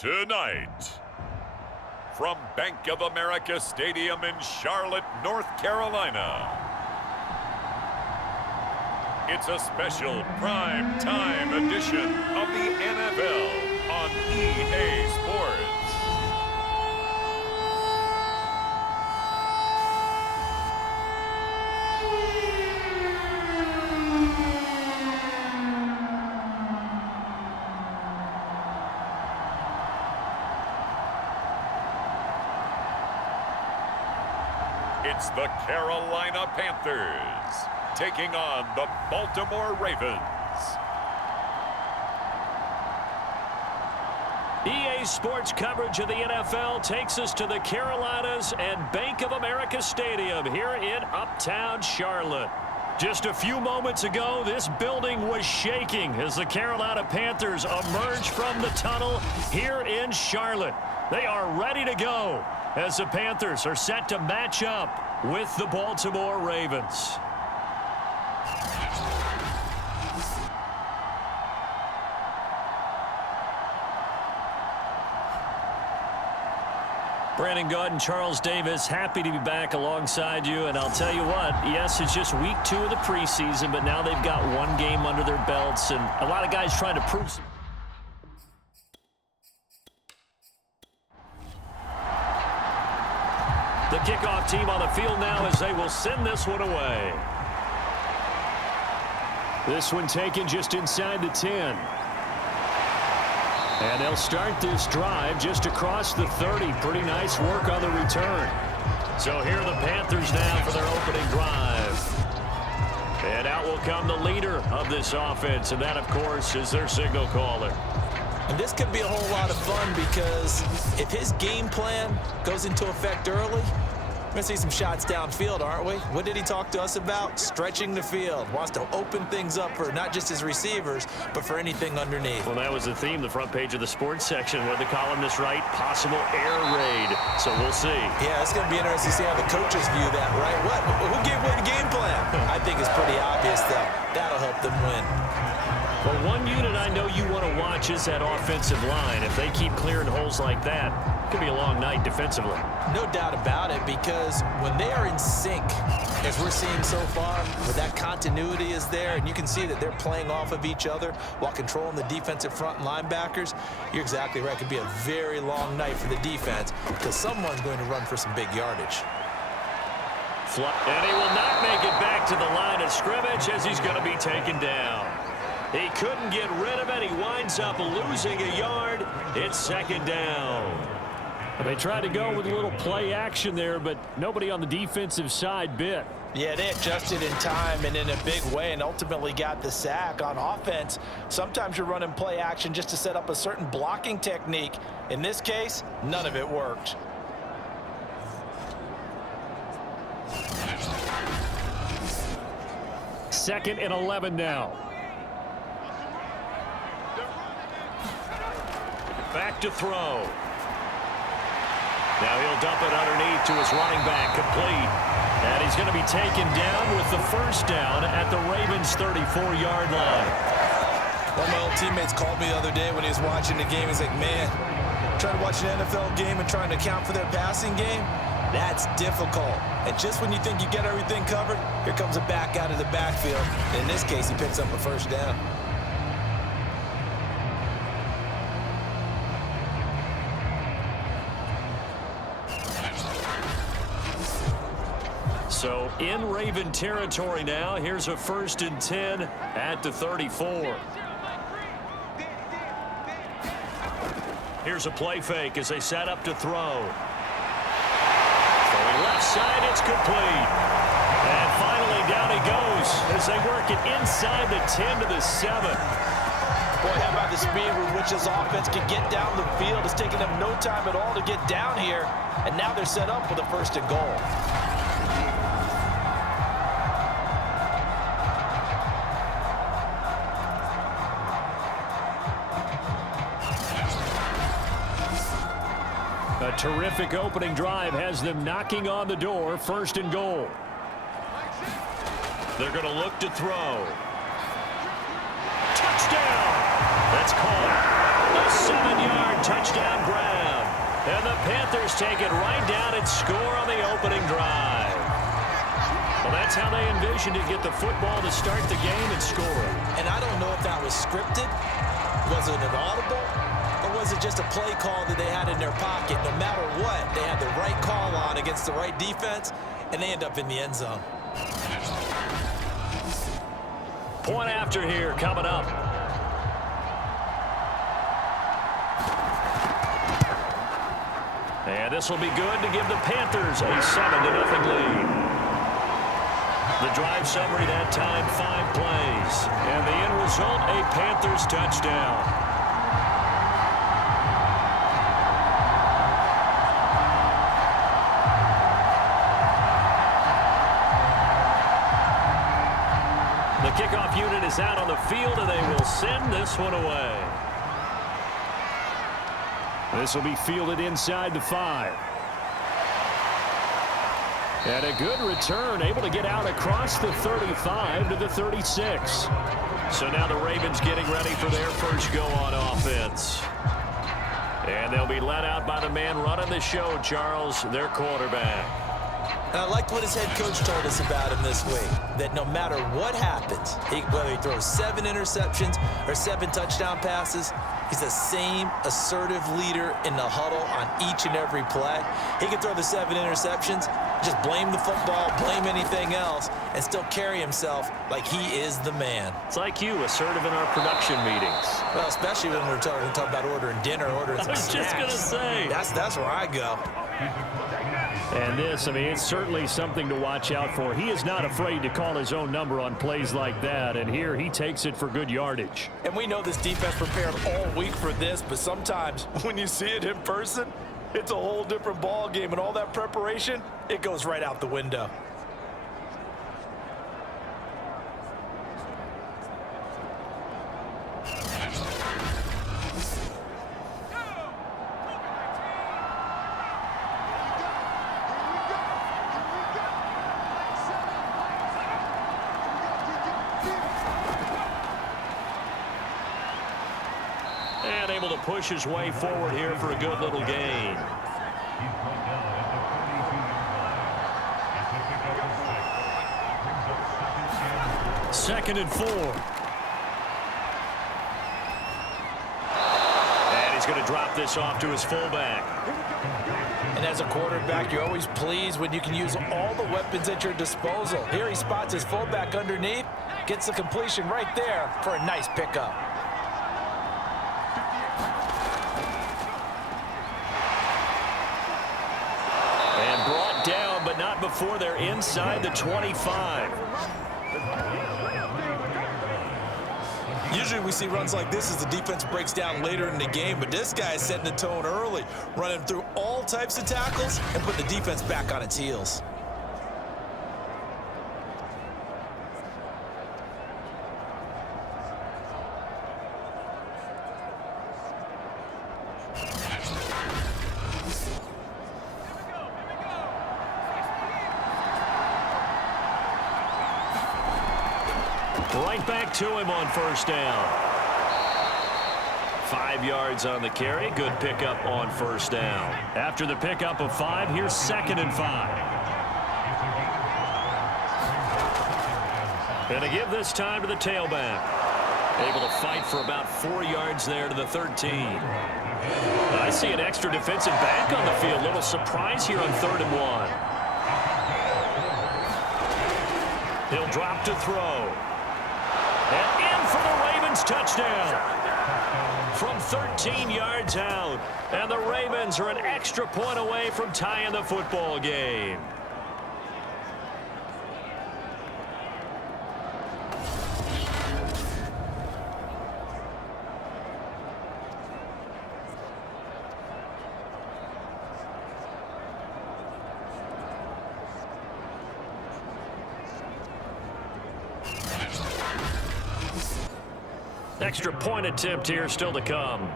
Tonight, from Bank of America Stadium in Charlotte, North Carolina, it's a special prime time edition of the NFL on EA Sports. It's the Carolina Panthers taking on the Baltimore Ravens. EA Sports coverage of the NFL takes us to the Carolinas and Bank of America Stadium here in Uptown Charlotte. Just a few moments ago, this building was shaking as the Carolina Panthers emerged from the tunnel here in Charlotte. They are ready to go as the Panthers are set to match up with the Baltimore Ravens. Brandon Gaud and Charles Davis, happy to be back alongside you. And I'll tell you what, yes, it's just week 2 of the preseason, but now they've got one game under their belts, and a lot of guys trying to prove some. The kickoff team on the field now as they will send this one away. This one taken just inside the 10. And they'll start this drive just across the 30. Pretty nice work on the return. So here are the Panthers now for their opening drive. And out will come the leader of this offense, and that, of course, is their signal caller. And this could be a whole lot of fun because if his game plan goes into effect early, we're going to see some shots downfield, aren't we? What did he talk to us about? Stretching the field. Wants to open things up for not just his receivers, but for anything underneath. Well, that was the theme, the front page of the sports section, where the columnists write possible air raid. So we'll see. Yeah, it's going to be interesting to see how the coaches view that, right? Who gave away the game plan? I think it's pretty obvious, though. That'll help them win. Well, one unit I know you want to watch is that offensive line. If they keep clearing holes like that, it could be a long night defensively. No doubt about it, because when they are in sync, as we're seeing so far, where that continuity is there, and you can see that they're playing off of each other while controlling the defensive front and linebackers, you're exactly right. It could be a very long night for the defense because someone's going to run for some big yardage. And he will not make it back to the line of scrimmage as he's going to be taken down. He couldn't get rid of it. He winds up losing a yard. It's second down. They tried to go with a little play action there, but nobody on the defensive side bit. Yeah, they adjusted in time and in a big way and ultimately got the sack. On offense, sometimes you're running play action just to set up a certain blocking technique. In this case, none of it worked. Second and 11 now. Back to throw. Now he'll dump it underneath to his running back, complete. And he's going to be taken down with the first down at the Ravens' 34-yard line. One of my old teammates called me the other day when he was watching the game. He's like, man, trying to watch an NFL game and trying to account for their passing game, that's difficult. And just when you think you get everything covered, here comes a back out of the backfield. In this case, he picks up a first down. So in Raven territory now. Here's a 1st and 10 at the 34. Here's a play fake as they set up to throw. Throwing left side, it's complete. And finally down he goes as they work it inside the 10 to the 7. Boy, how about the speed with which this offense can get down the field? It's taken them no time at all to get down here. And now they're set up with a 1st and goal. A terrific opening drive has them knocking on the door. 1st and goal. They're going to look to throw. Touchdown! That's called. A 7-yard touchdown grab. And the Panthers take it right down and score on the opening drive. Well, that's how they envisioned to get the football to start the game and score. And I don't know if that was scripted. Was it an audible? Or was it just a play call that they had in their pocket? No matter what, they had the right call on against the right defense, and they end up in the end zone. Point after here coming up. And this will be good to give the Panthers a 7-0 lead. The drive summary that time, 5 plays. And the end result, a Panthers touchdown. The kickoff unit is out on the field, and they will send this one away. This will be fielded inside the 5. And a good return, able to get out across the 35 to the 36. So now the Ravens getting ready for their first go on offense. And they'll be let out by the man running the show, Charles, their quarterback. And I liked what his head coach told us about him this week, that no matter what happens, whether he throws 7 interceptions or 7 touchdown passes, he's the same assertive leader in the huddle on each and every play. He can throw the 7 interceptions, just blame the football, blame anything else, and still carry himself like he is the man. It's like you, assertive in our production meetings. Well, especially when we're talking about ordering dinner, ordering some snacks. I was just going to say. That's where I go. And this, I mean, it's certainly something to watch out for. He is not afraid to call his own number on plays like that, and here he takes it for good yardage. And we know this defense prepared all week for this, but sometimes when you see it in person, it's a whole different ball game, and all that preparation, it goes right out the window. And able to push his way forward here for a good little gain. Second and 4. And he's going to drop this off to his fullback. And as a quarterback, you're always pleased when you can use all the weapons at your disposal. Here he spots his fullback underneath, gets the completion right there for a nice pickup. And brought down, but not before they're inside the 25. Usually we see runs like this as the defense breaks down later in the game, but this guy is setting the tone early, running through all types of tackles and putting the defense back on its heels. Right back to him on first down. 5 yards on the carry. Good pickup on first down. After the pickup of 5, here's 2nd and 5. And to give this time to the tailback. Able to fight for about 4 yards there to the 13. I see an extra defensive back on the field. Little surprise here on 3rd and 1. He'll drop to throw. And in for the Ravens touchdown. From 13 yards out. And the Ravens are an extra point away from tying the football game. Extra point attempt here still to come.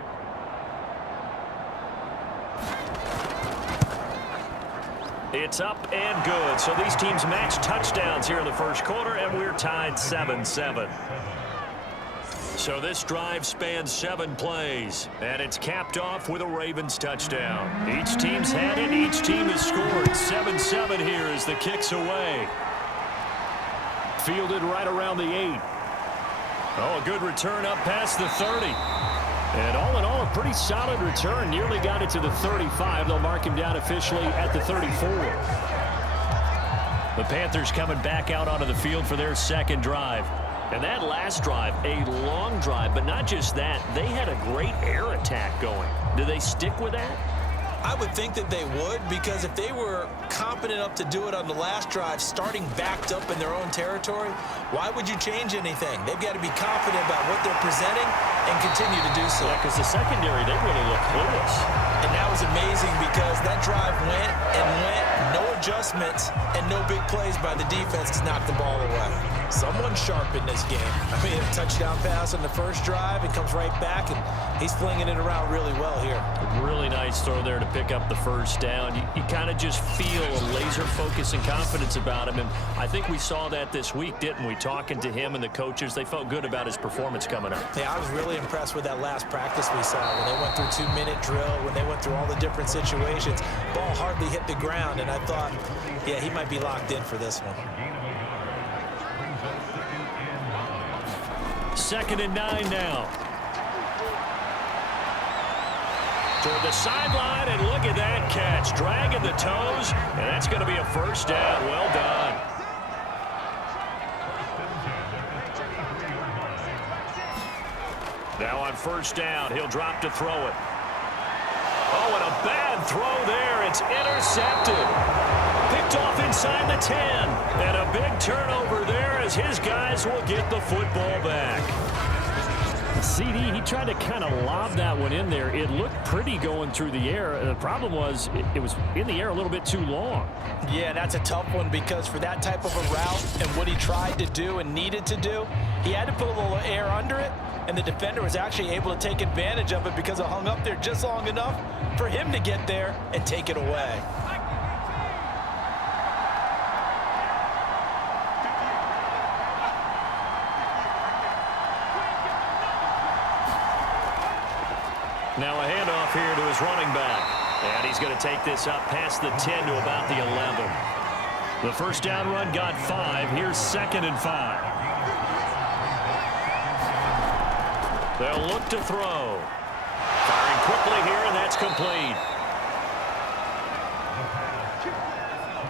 It's up and good. So these teams match touchdowns here in the first quarter, and we're tied 7-7. So this drive spans 7 plays, and it's capped off with a Ravens touchdown. Each team's had it. Each team has scored. 7-7 here as the kick's away. Fielded right around the 8. Oh, a good return up past the 30. And all in all, a pretty solid return. Nearly got it to the 35. They'll mark him down officially at the 34. The Panthers coming back out onto the field for their second drive. And that last drive, a long drive, but not just that. They had a great air attack going. Do they stick with that? I would think that they would, because if they were competent enough to do it on the last drive, starting backed up in their own territory, why would you change anything? They've got to be confident about what they're presenting and continue to do so. Yeah, because the secondary, they really look clueless. And that was amazing because that drive went and went, no adjustments, and no big plays by the defense to knock the ball away. Someone's sharp in this game. I mean, a touchdown pass on the first drive, and comes right back, and he's flinging it around really well here. A really nice throw there to pick up the first down. You kind of just feel a laser focus and confidence about him, and I think we saw that this week, didn't we? Talking to him and the coaches, they felt good about his performance coming up. Yeah, I was really impressed with that last practice we saw when they went through 2-minute drill, when they went through all the different situations. Ball hardly hit the ground, and I thought, yeah, he might be locked in for this one. 2nd and 9 now. Toward the sideline, and look at that catch. Dragging the toes, and that's going to be a first down. Well done. Now on first down, he'll drop to throw it. Oh, and a bad throw there. It's intercepted. Picked off inside the 10. And a big turnover there as his guys will get the football back. CD, he tried to kind of lob that one in there. It looked pretty going through the air. The problem was it was in the air a little bit too long. Yeah, that's a tough one because for that type of a route and what he tried to do and needed to do, he had to put a little air under it, and the defender was actually able to take advantage of it because it hung up there just long enough for him to get there and take it away. Now a handoff here to his running back. And he's going to take this up past the 10 to about the 11. The first down run got 5. Here's 2nd and 5. They'll look to throw. Firing quickly here, and that's complete.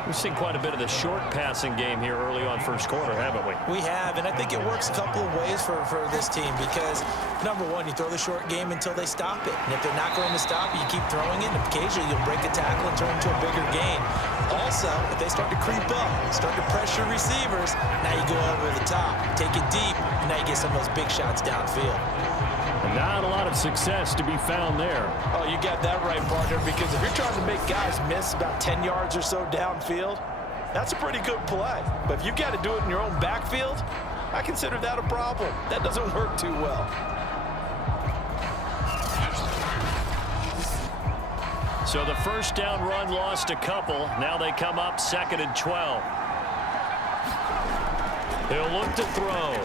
We've seen quite a bit of the short passing game here early on first quarter, haven't we? We have, and I think it works a couple of ways for this team because, number one, you throw the short game until they stop it. And if they're not going to stop it, you keep throwing it, and occasionally you'll break a tackle and turn it into a bigger gain. Also, if they start to creep up, start to pressure receivers, now you go over the top, take it deep, and now you get some of those big shots downfield. Not a lot of success to be found there. Oh, you got that right, partner, because if you're trying to make guys miss about 10 yards or so downfield, that's a pretty good play. But if you've got to do it in your own backfield, I consider that a problem. That doesn't work too well. So the first down run lost a couple. Now they come up 2nd and 12. They'll look to throw.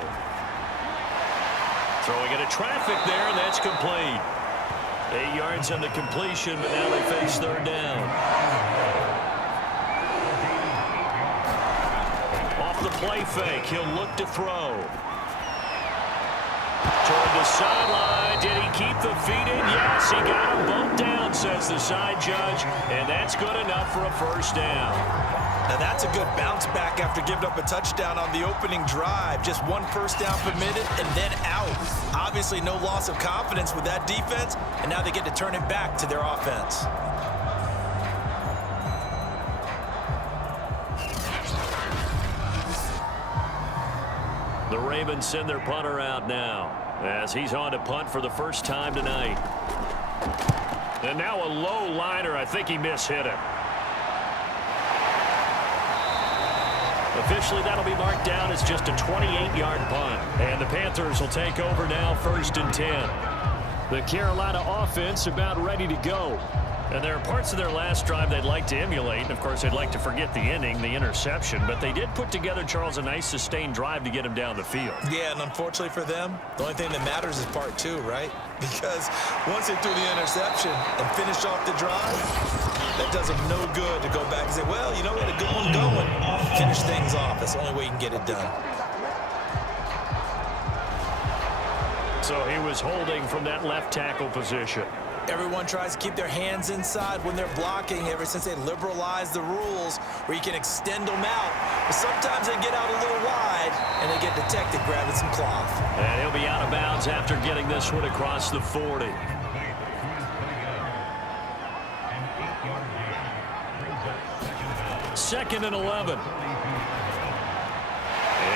Throwing into traffic there, and that's complete. 8 yards on the completion, but now they face 3rd down. Off the play fake, he'll look to throw. Toward the sideline, did he keep the feet in? Yes, he got them both down, says the side judge, and that's good enough for a first down. Now that's a good bounce back after giving up a touchdown on the opening drive. Just one first down permitted and then out. Obviously no loss of confidence with that defense, and now they get to turn it back to their offense. The Ravens send their punter out now as he's on to punt for the first time tonight. And now a low liner. I think he mishit him. Officially, that'll be marked down as just a 28-yard punt. And the Panthers will take over now, 1st and 10. The Carolina offense about ready to go. And there are parts of their last drive they'd like to emulate. And, of course, they'd like to forget the inning, the interception. But they did put together, Charles, a nice sustained drive to get him down the field. Yeah, and unfortunately for them, the only thing that matters is part two, right? Because once they threw the interception and finished off the drive, that does them no good to go back and say, well, you know, we had a good one going. Finish things off. That's the only way you can get it done. So he was holding from that left tackle position. Everyone tries to keep their hands inside when they're blocking ever since they liberalized the rules where you can extend them out. But sometimes they get out a little wide and they get detected grabbing some cloth. And he'll be out of bounds after getting this one across the 40. Second and 11.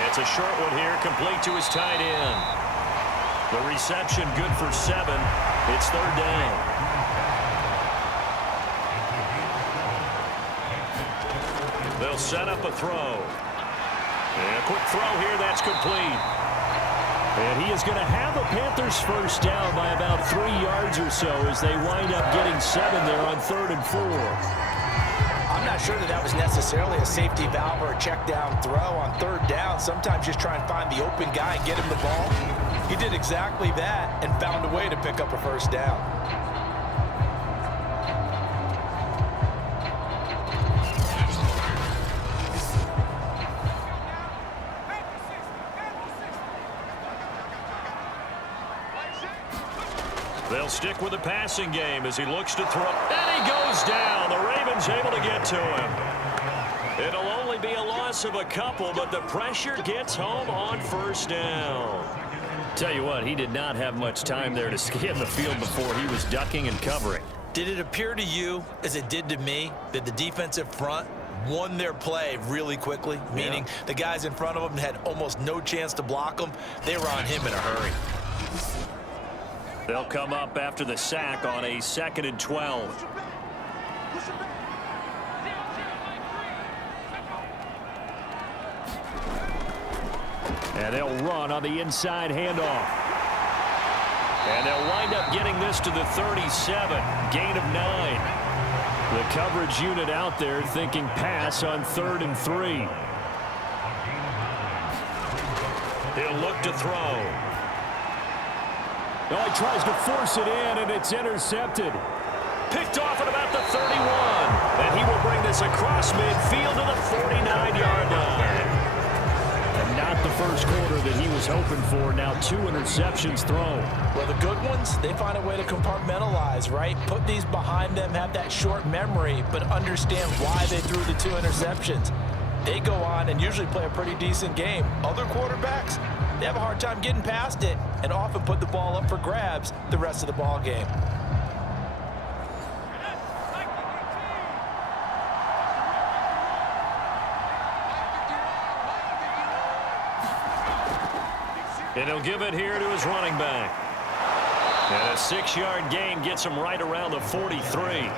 It's a short one here, complete to his tight end. The reception good for 7. It's third down. They'll set up a throw. And a quick throw here, that's complete. And he is going to have the Panthers first down by about 3 yards or so as they wind up getting 7 there on 3rd and 4. I'm not sure that was necessarily a safety valve or a check down throw on 3rd down. Sometimes just try and find the open guy and get him the ball. He did exactly that and found a way to pick up a first down. They'll stick with the passing game as he looks to throw. And he goes down. The Ravens able to get to him. It'll only be a loss of a couple, but the pressure gets home on first down. Tell you what, he did not have much time there to scan the field before he was ducking and covering. Did it appear to you, as it did to me, that the defensive front won their play really quickly? Meaning the guys in front of them had almost no chance to block him. They were on him in a hurry. They'll come up after the sack on a 2nd and 12. And they'll run on the inside handoff. And they'll wind up getting this to the 37. Gain of 9. The coverage unit out there thinking pass on 3rd and 3. He'll look to throw. Oh, he tries to force it in, and it's intercepted. Picked off at about the 31. And he will bring this across midfield to the 49-yard line. And not the first quarter that he was hoping for. Now 2 interceptions thrown. Well, the good ones, they find a way to compartmentalize, right? Put these behind them, have that short memory, but understand why they threw the 2 interceptions. They go on and usually play a pretty decent game. Other quarterbacks, they have a hard time getting past it and often put the ball up for grabs the rest of the ball game. And he'll give it here to his running back. And a 6-yard gain gets him right around the 43.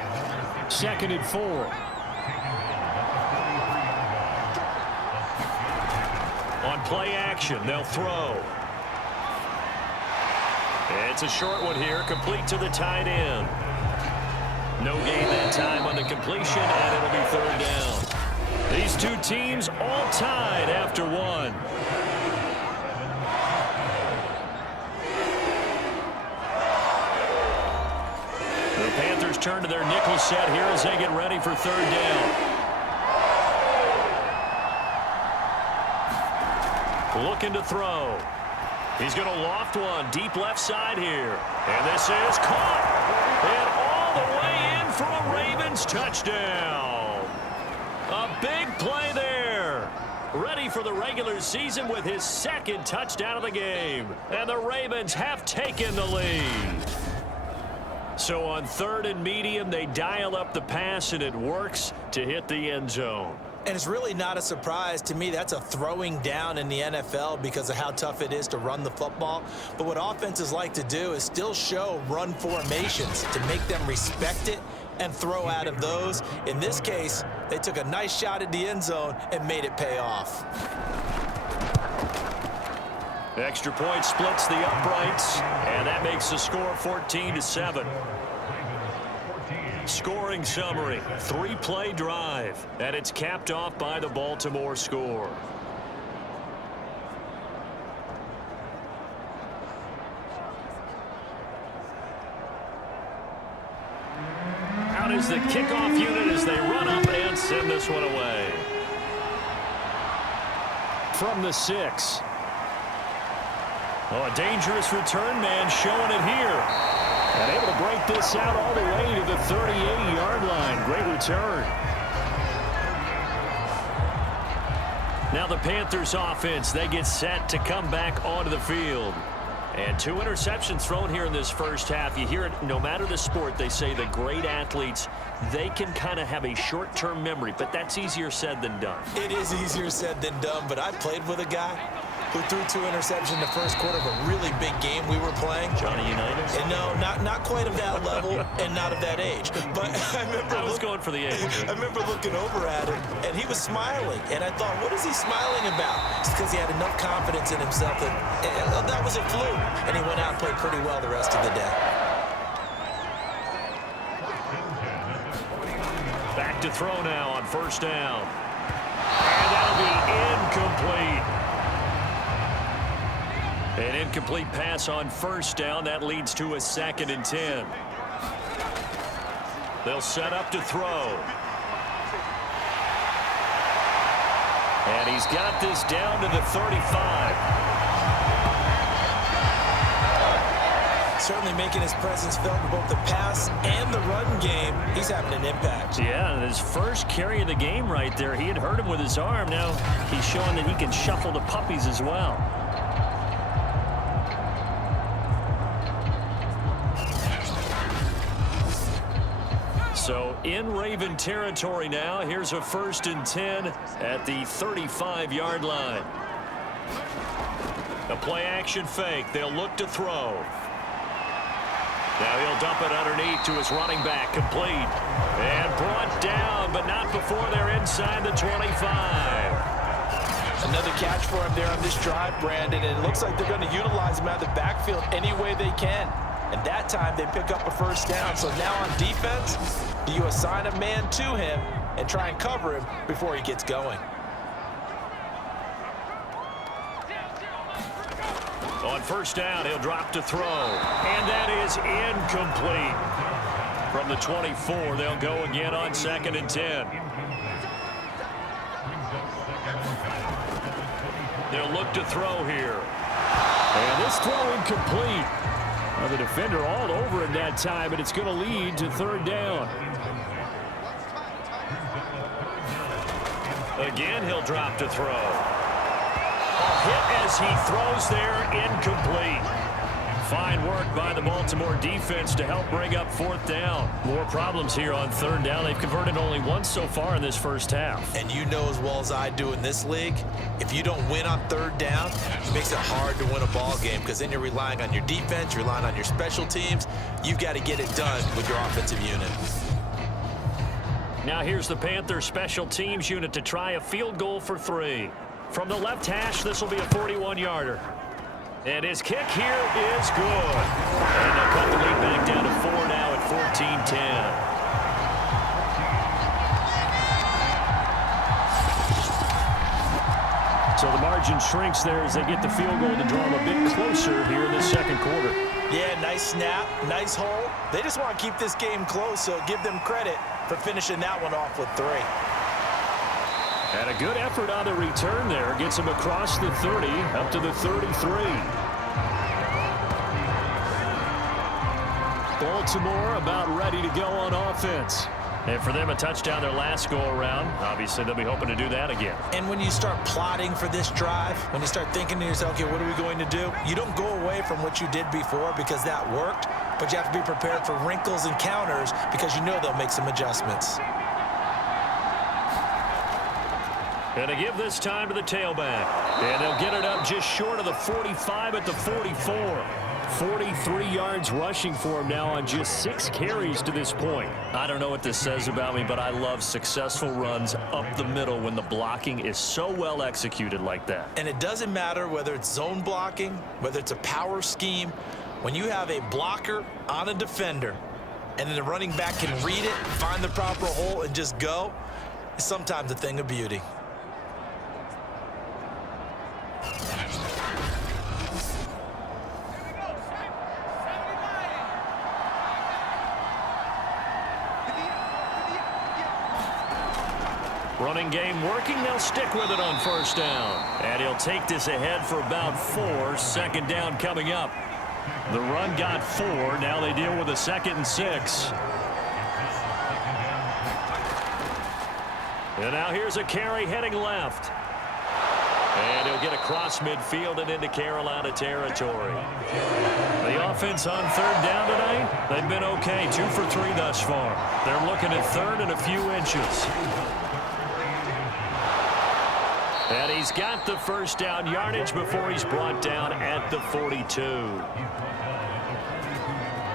2nd and 4. On play action, they'll throw. It's a short one here, complete to the tight end. No gain that time on the completion, and it'll be 3rd down. These two teams all tied after 1. The Panthers turn to their nickel set here as they get ready for 3rd down. Looking to throw. He's going to loft one deep left side here. And this is caught. And all the way in for a Ravens touchdown. A big play there. Ready for the regular season with his 2nd touchdown of the game. And the Ravens have taken the lead. So on 3rd and medium, they dial up the pass, and it works to hit the end zone. And it's really not a surprise to me. That's a throwing down in the NFL because of how tough it is to run the football. But what offenses like to do is still show run formations to make them respect it and throw out of those. In this case, they took a nice shot at the end zone and made it pay off. The extra point splits the uprights, and that makes the score 14-7. Scoring summary, 3-play drive, and it's capped off by the Baltimore score. Out is the kickoff unit as they run up and send this one away. From the 6. Oh, a dangerous return man showing it here. And able to break this out all the way to the 38-yard line. Great return. Now the Panthers offense, they get set to come back onto the field. And 2 interceptions thrown here in this first half. You hear it, no matter the sport, they say the great athletes, they can kind of have a short-term memory, but that's easier said than done. It is easier said than done, but I played with a guy who threw 2 interceptions in the first quarter of a really big game we were playing. Johnny Unitas? And no, not quite of that level and not of that age. But I was going for the age. I remember looking over at him, and he was smiling. And I thought, what is he smiling about? It's because he had enough confidence in himself that was a fluke. And he went out and played pretty well the rest of the day. Back to throw now on first down. And that'll be incomplete. An incomplete pass on first down. That leads to a 2nd and 10. They'll set up to throw. And he's got this down to the 35. Certainly making his presence felt in both the pass and the run game. He's having an impact. Yeah, and his first carry of the game right there, he had hurt him with his arm. Now he's showing that he can shuffle the puppies as well. So in Raven territory now. Here's a 1st and 10 at the 35-yard line. A play-action fake. They'll look to throw. Now he'll dump it underneath to his running back. Complete. And brought down, but not before they're inside the 25. Another catch for him there on this drive, Brandon. And it looks like they're going to utilize him out of the backfield any way they can. And that time they pick up a first down. So now on defense, do you assign a man to him and try and cover him before he gets going? On first down, he'll drop to throw. And that is incomplete. From the 24, they'll go again on 2nd and 10. They'll look to throw here. And this throw incomplete. Well, the defender all over it that time, but it's going to lead to 3rd down. Again, he'll drop to throw. A hit as he throws there, incomplete. Fine work by the Baltimore defense to help bring up 4th down. More problems here on 3rd down. They've converted only once so far in this first half. And you know as well as I do in this league, if you don't win on 3rd down, it makes it hard to win a ball game because then you're relying on your defense, you're relying on your special teams. You've got to get it done with your offensive unit. Now here's the Panthers special teams unit to try a field goal for 3. From the left hash, this will be a 41-yarder. And his kick here is good. And they'll cut the lead back down to 4 now at 14-10. So the margin shrinks there as they get the field goal to draw them a bit closer here in the 2nd quarter. Yeah, nice snap, nice hole. They just want to keep this game close, so give them credit for finishing that one off with 3. And a good effort on the return there. Gets him across the 30, up to the 33. Baltimore about ready to go on offense. And for them, a touchdown their last go-around. Obviously, they'll be hoping to do that again. And when you start plotting for this drive, when you start thinking to yourself, okay, what are we going to do? You don't go away from what you did before because that worked, but you have to be prepared for wrinkles and counters because you know they'll make some adjustments. And to give this time to the tailback. And they'll get it up just short of the 45 at the 44. 43 yards rushing for him now on just 6 carries to this point. I don't know what this says about me, but I love successful runs up the middle when the blocking is so well executed like that. And it doesn't matter whether it's zone blocking, whether it's a power scheme. When you have a blocker on a defender, and then the running back can read it, find the proper hole, and just go, is sometimes a thing of beauty. Running game working. They'll stick with it on first down. And he'll take this ahead for about 4. Second down coming up. The run got 4. Now they deal with a 2nd and 6. And now here's a carry heading left. And he'll get across midfield and into Carolina territory. The offense on third down tonight, they've been okay. 2 for 3 thus far. They're looking at third and a few inches. And he's got the first down yardage before he's brought down at the 42.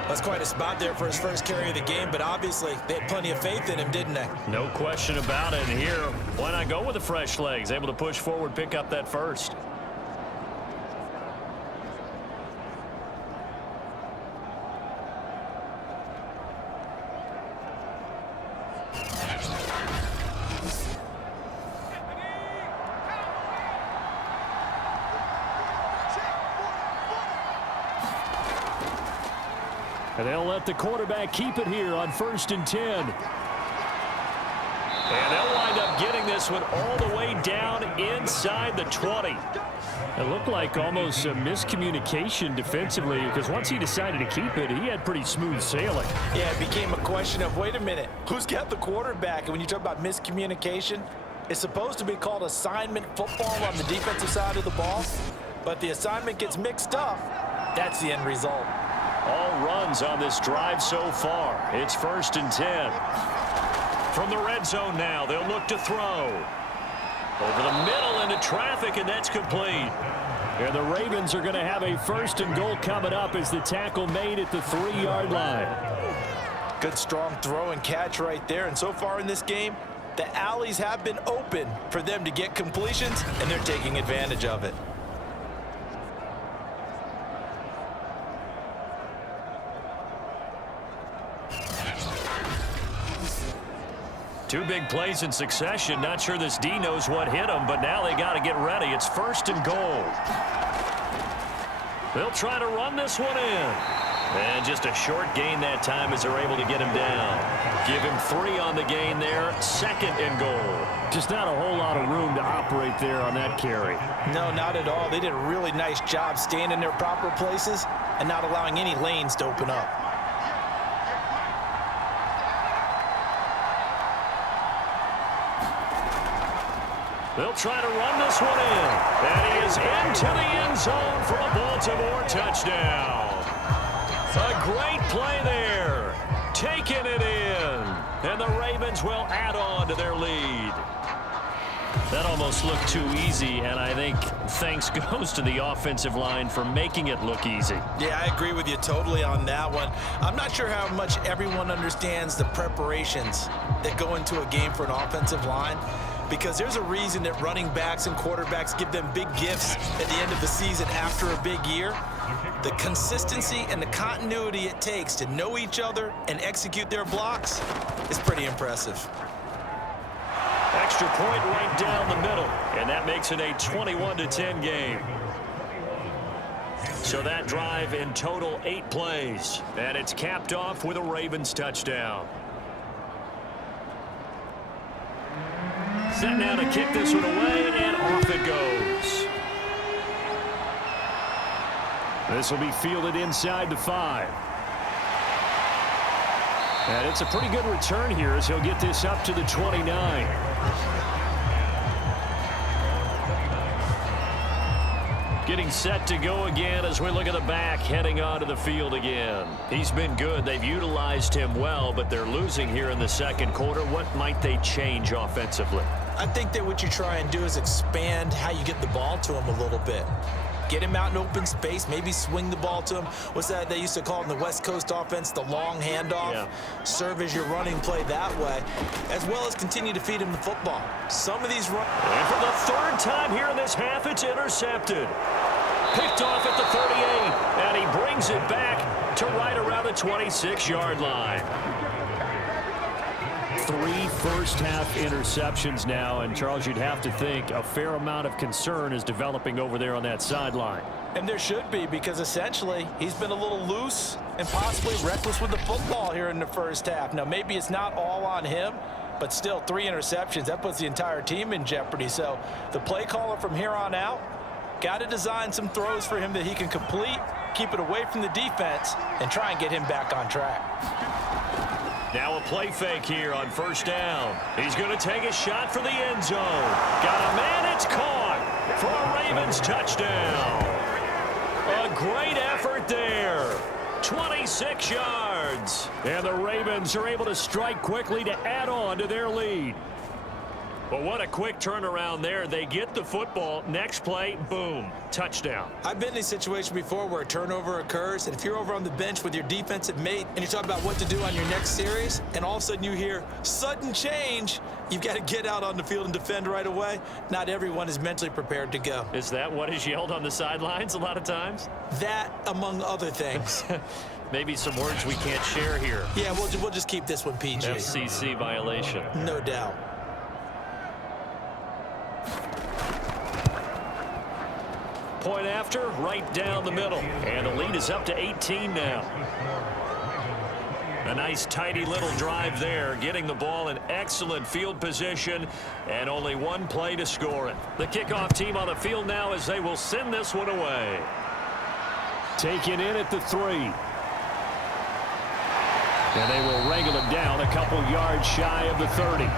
That's quite a spot there for his first carry of the game, but obviously they had plenty of faith in him, didn't they? No question about it. And here, why not go with the fresh legs? Able to push forward, pick up that first. And they'll let the quarterback keep it here on 1st and 10. And they'll wind up getting this one all the way down inside the 20. It looked like almost a miscommunication defensively, because once he decided to keep it, he had pretty smooth sailing. Yeah, it became a question of, wait a minute, who's got the quarterback? And when you talk about miscommunication, it's supposed to be called assignment football on the defensive side of the ball. But the assignment gets mixed up. That's the end result. All runs on this drive so far. It's 1st and 10. From the red zone now, they'll look to throw. Over the middle into traffic, and that's complete. And the Ravens are going to have a 1st and goal coming up as the tackle made at the 3-yard line. Good strong throw and catch right there. And so far in this game, the alleys have been open for them to get completions, and they're taking advantage of it. Two big plays in succession. Not sure this D knows what hit him, but now they got to get ready. It's 1st and goal. They'll try to run this one in. And just a short gain that time as they're able to get him down. Give him 3 on the gain there. 2nd and goal. Just not a whole lot of room to operate there on that carry. No, not at all. They did a really nice job staying in their proper places and not allowing any lanes to open up. They'll try to run this one in. That is into the end zone for a Baltimore touchdown. A great play there. Taking it in. And the Ravens will add on to their lead. That almost looked too easy, and I think thanks goes to the offensive line for making it look easy. Yeah, I agree with you totally on that one. I'm not sure how much everyone understands the preparations that go into a game for an offensive line, because there's a reason that running backs and quarterbacks give them big gifts at the end of the season after a big year. The consistency and the continuity it takes to know each other and execute their blocks is pretty impressive. Extra point right down the middle, and that makes it a 21-10 game. So that drive in total 8 plays, and it's capped off with a Ravens touchdown. Set now to kick this one away, and off it goes. This will be fielded inside the 5. And it's a pretty good return here as he'll get this up to the 29. Getting set to go again as we look at the back heading onto the field again. He's been good. They've utilized him well, but they're losing here in the second quarter. What might they change offensively? I think that what you try and do is expand how you get the ball to him a little bit. Get him out in open space, maybe swing the ball to him. What's that they used to call in the West Coast offense, the long handoff? Yeah. Serve as your running play that way, as well as continue to feed him the football. Some of these runs. And for the 3rd time here in this half, it's intercepted. Picked off at the 38, and he brings it back to right around the 26-yard line. 3 first-half interceptions now, and Charles, you'd have to think a fair amount of concern is developing over there on that sideline. And there should be, because essentially he's been a little loose and possibly reckless with the football here in the first half. Now, maybe it's not all on him, but still 3 interceptions. That puts the entire team in jeopardy. So the play caller from here on out got to design some throws for him that he can complete, keep it away from the defense, and try and get him back on track. Now a play fake here on first down. He's going to take a shot for the end zone. Got a man, it's caught for a Ravens touchdown. A great effort there. 26 yards. And the Ravens are able to strike quickly to add on to their lead. But what a quick turnaround there. They get the football. Next play, boom, touchdown. I've been in a situation before where a turnover occurs, and if you're over on the bench with your defensive mate and you're talking about what to do on your next series, and all of a sudden you hear sudden change, you've got to get out on the field and defend right away. Not everyone is mentally prepared to go. Is that what is yelled on the sidelines a lot of times? That, among other things. Maybe some words we can't share here. Yeah, we'll just keep this one PG. FCC violation. No doubt. Point after, right down the middle. And the lead is up to 18 now. A nice tidy little drive there, getting the ball in excellent field position, and only one play to score it. The kickoff team on the field now as they will send this one away. Taken in at the 3. And they will wrangle him down a couple yards shy of the 30.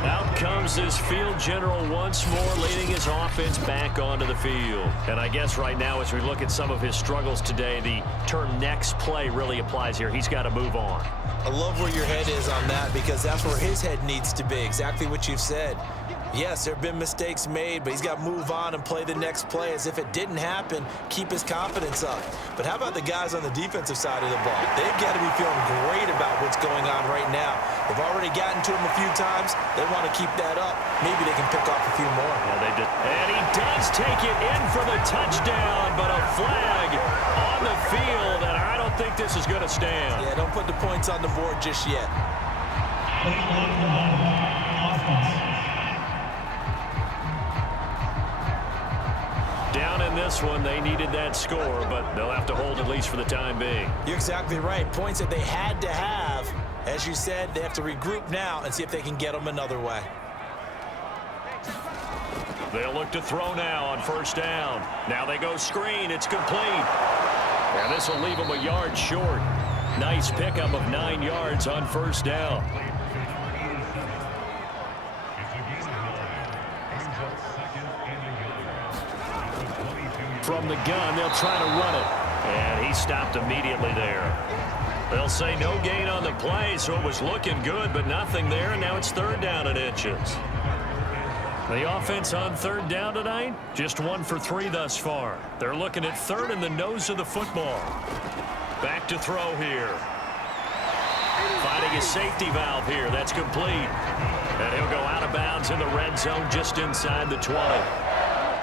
Out comes this field general once more, leading his offense back onto the field. And I guess right now, as we look at some of his struggles today, the term next play really applies here. He's got to move on. I love where your head is on that, because that's where his head needs to be, exactly what you've said. Yes, there have been mistakes made, but he's got to move on and play the next play as if it didn't happen, keep his confidence up. But how about the guys on the defensive side of the ball? They've got to be feeling great about what's going on right now. They've already gotten to him a few times. They want to keep that up. Maybe they can pick off a few more. Yeah, they did. And he does take it in for the touchdown, but a flag on the field, and I don't think this is going to stand. Yeah, don't put the points on the board just yet. Down in this one, they needed that score, but they'll have to hold at least for the time being. You're exactly right. Points that they had to have. As you said, they have to regroup now and see if they can get them another way. They'll look to throw now on first down. Now they go screen. It's complete. And this will leave them a yard short. Nice pickup of 9 yards on first down. From the gun, they'll try to run it. And he stopped immediately there. They'll say no gain on the play, so it was looking good, but nothing there, and now it's third down and inches. The offense on third down tonight, just 1 for 3 thus far. They're looking at third in the nose of the football. Back to throw here. Finding a safety valve here. That's complete. And he'll go out of bounds in the red zone just inside the 20.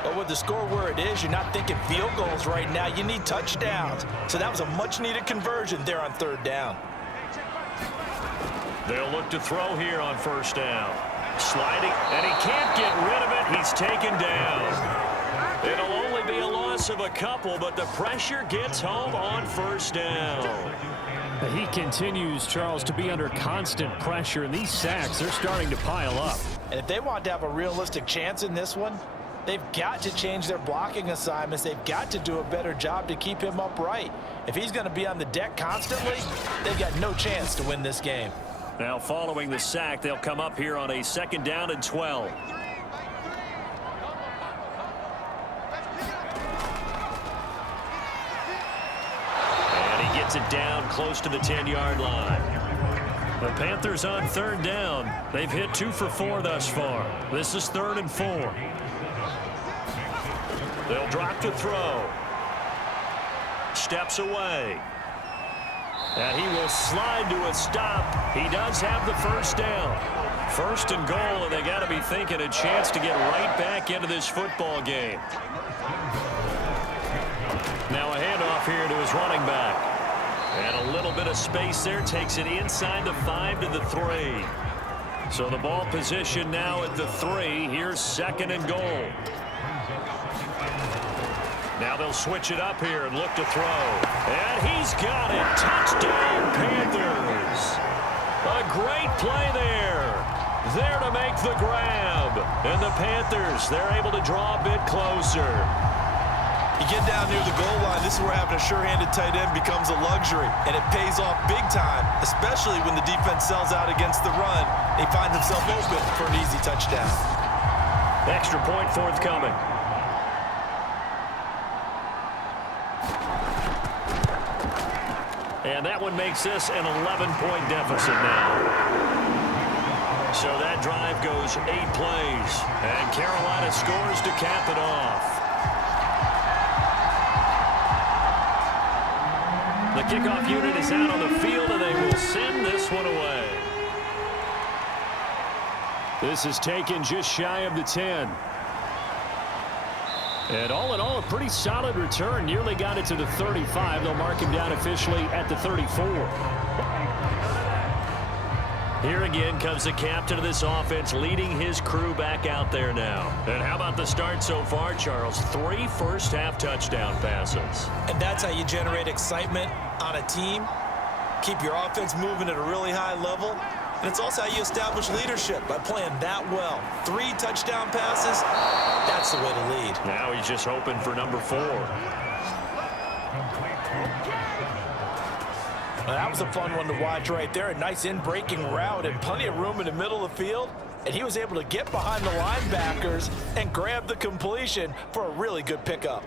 But with the score where it is, you're not thinking field goals right now. You need touchdowns. So that was a much-needed conversion there on third down. They'll look to throw here on first down. Sliding, and he can't get rid of it. He's taken down. It'll only be a loss of a couple, but the pressure gets home on first down. He continues, Charles, to be under constant pressure, and these sacks, they're starting to pile up. And if they want to have a realistic chance in this one, they've got to change their blocking assignments. They've got to do a better job to keep him upright. If he's going to be on the deck constantly, they've got no chance to win this game. Now, following the sack, they'll come up here on a 2nd down and 12. And he gets it down close to the 10-yard line. The Panthers on third down. They've hit 2 for 4 thus far. This is 3rd and 4. They'll drop to throw. Steps away. And he will slide to a stop. He does have the first down. First and goal, and they got to be thinking a chance to get right back into this football game. Now a handoff here to his running back. And a little bit of space there, takes it inside the 5 to the 3. So the ball position now at the 3. Here's second and goal. Now they'll switch it up here and look to throw. And he's got it. Touchdown, Panthers. A great play there. There to make the grab. And the Panthers, they're able to draw a bit closer. You get down near the goal line, this is where having a sure-handed tight end becomes a luxury, and it pays off big time, especially when the defense sells out against the run. He finds himself open for an easy touchdown. Extra point forthcoming. And that one makes this an 11-point deficit now. So that drive goes 8 plays, and Carolina scores to cap it off. The kickoff unit is out on the field, and they will send this one away. This is taken just shy of the 10. And all in all, a pretty solid return. Nearly got it to the 35. They'll mark him down officially at the 34. Here again comes the captain of this offense, leading his crew back out there now. And how about the start so far, Charles? 3 first-half touchdown passes. And that's how you generate excitement on a team. Keep your offense moving at a really high level. And it's also how you establish leadership, by playing that well. 3 touchdown passes, that's the way to lead. Now he's just hoping for number 4. Well, that was a fun one to watch right there. A nice in-breaking route and plenty of room in the middle of the field. And he was able to get behind the linebackers and grab the completion for a really good pickup.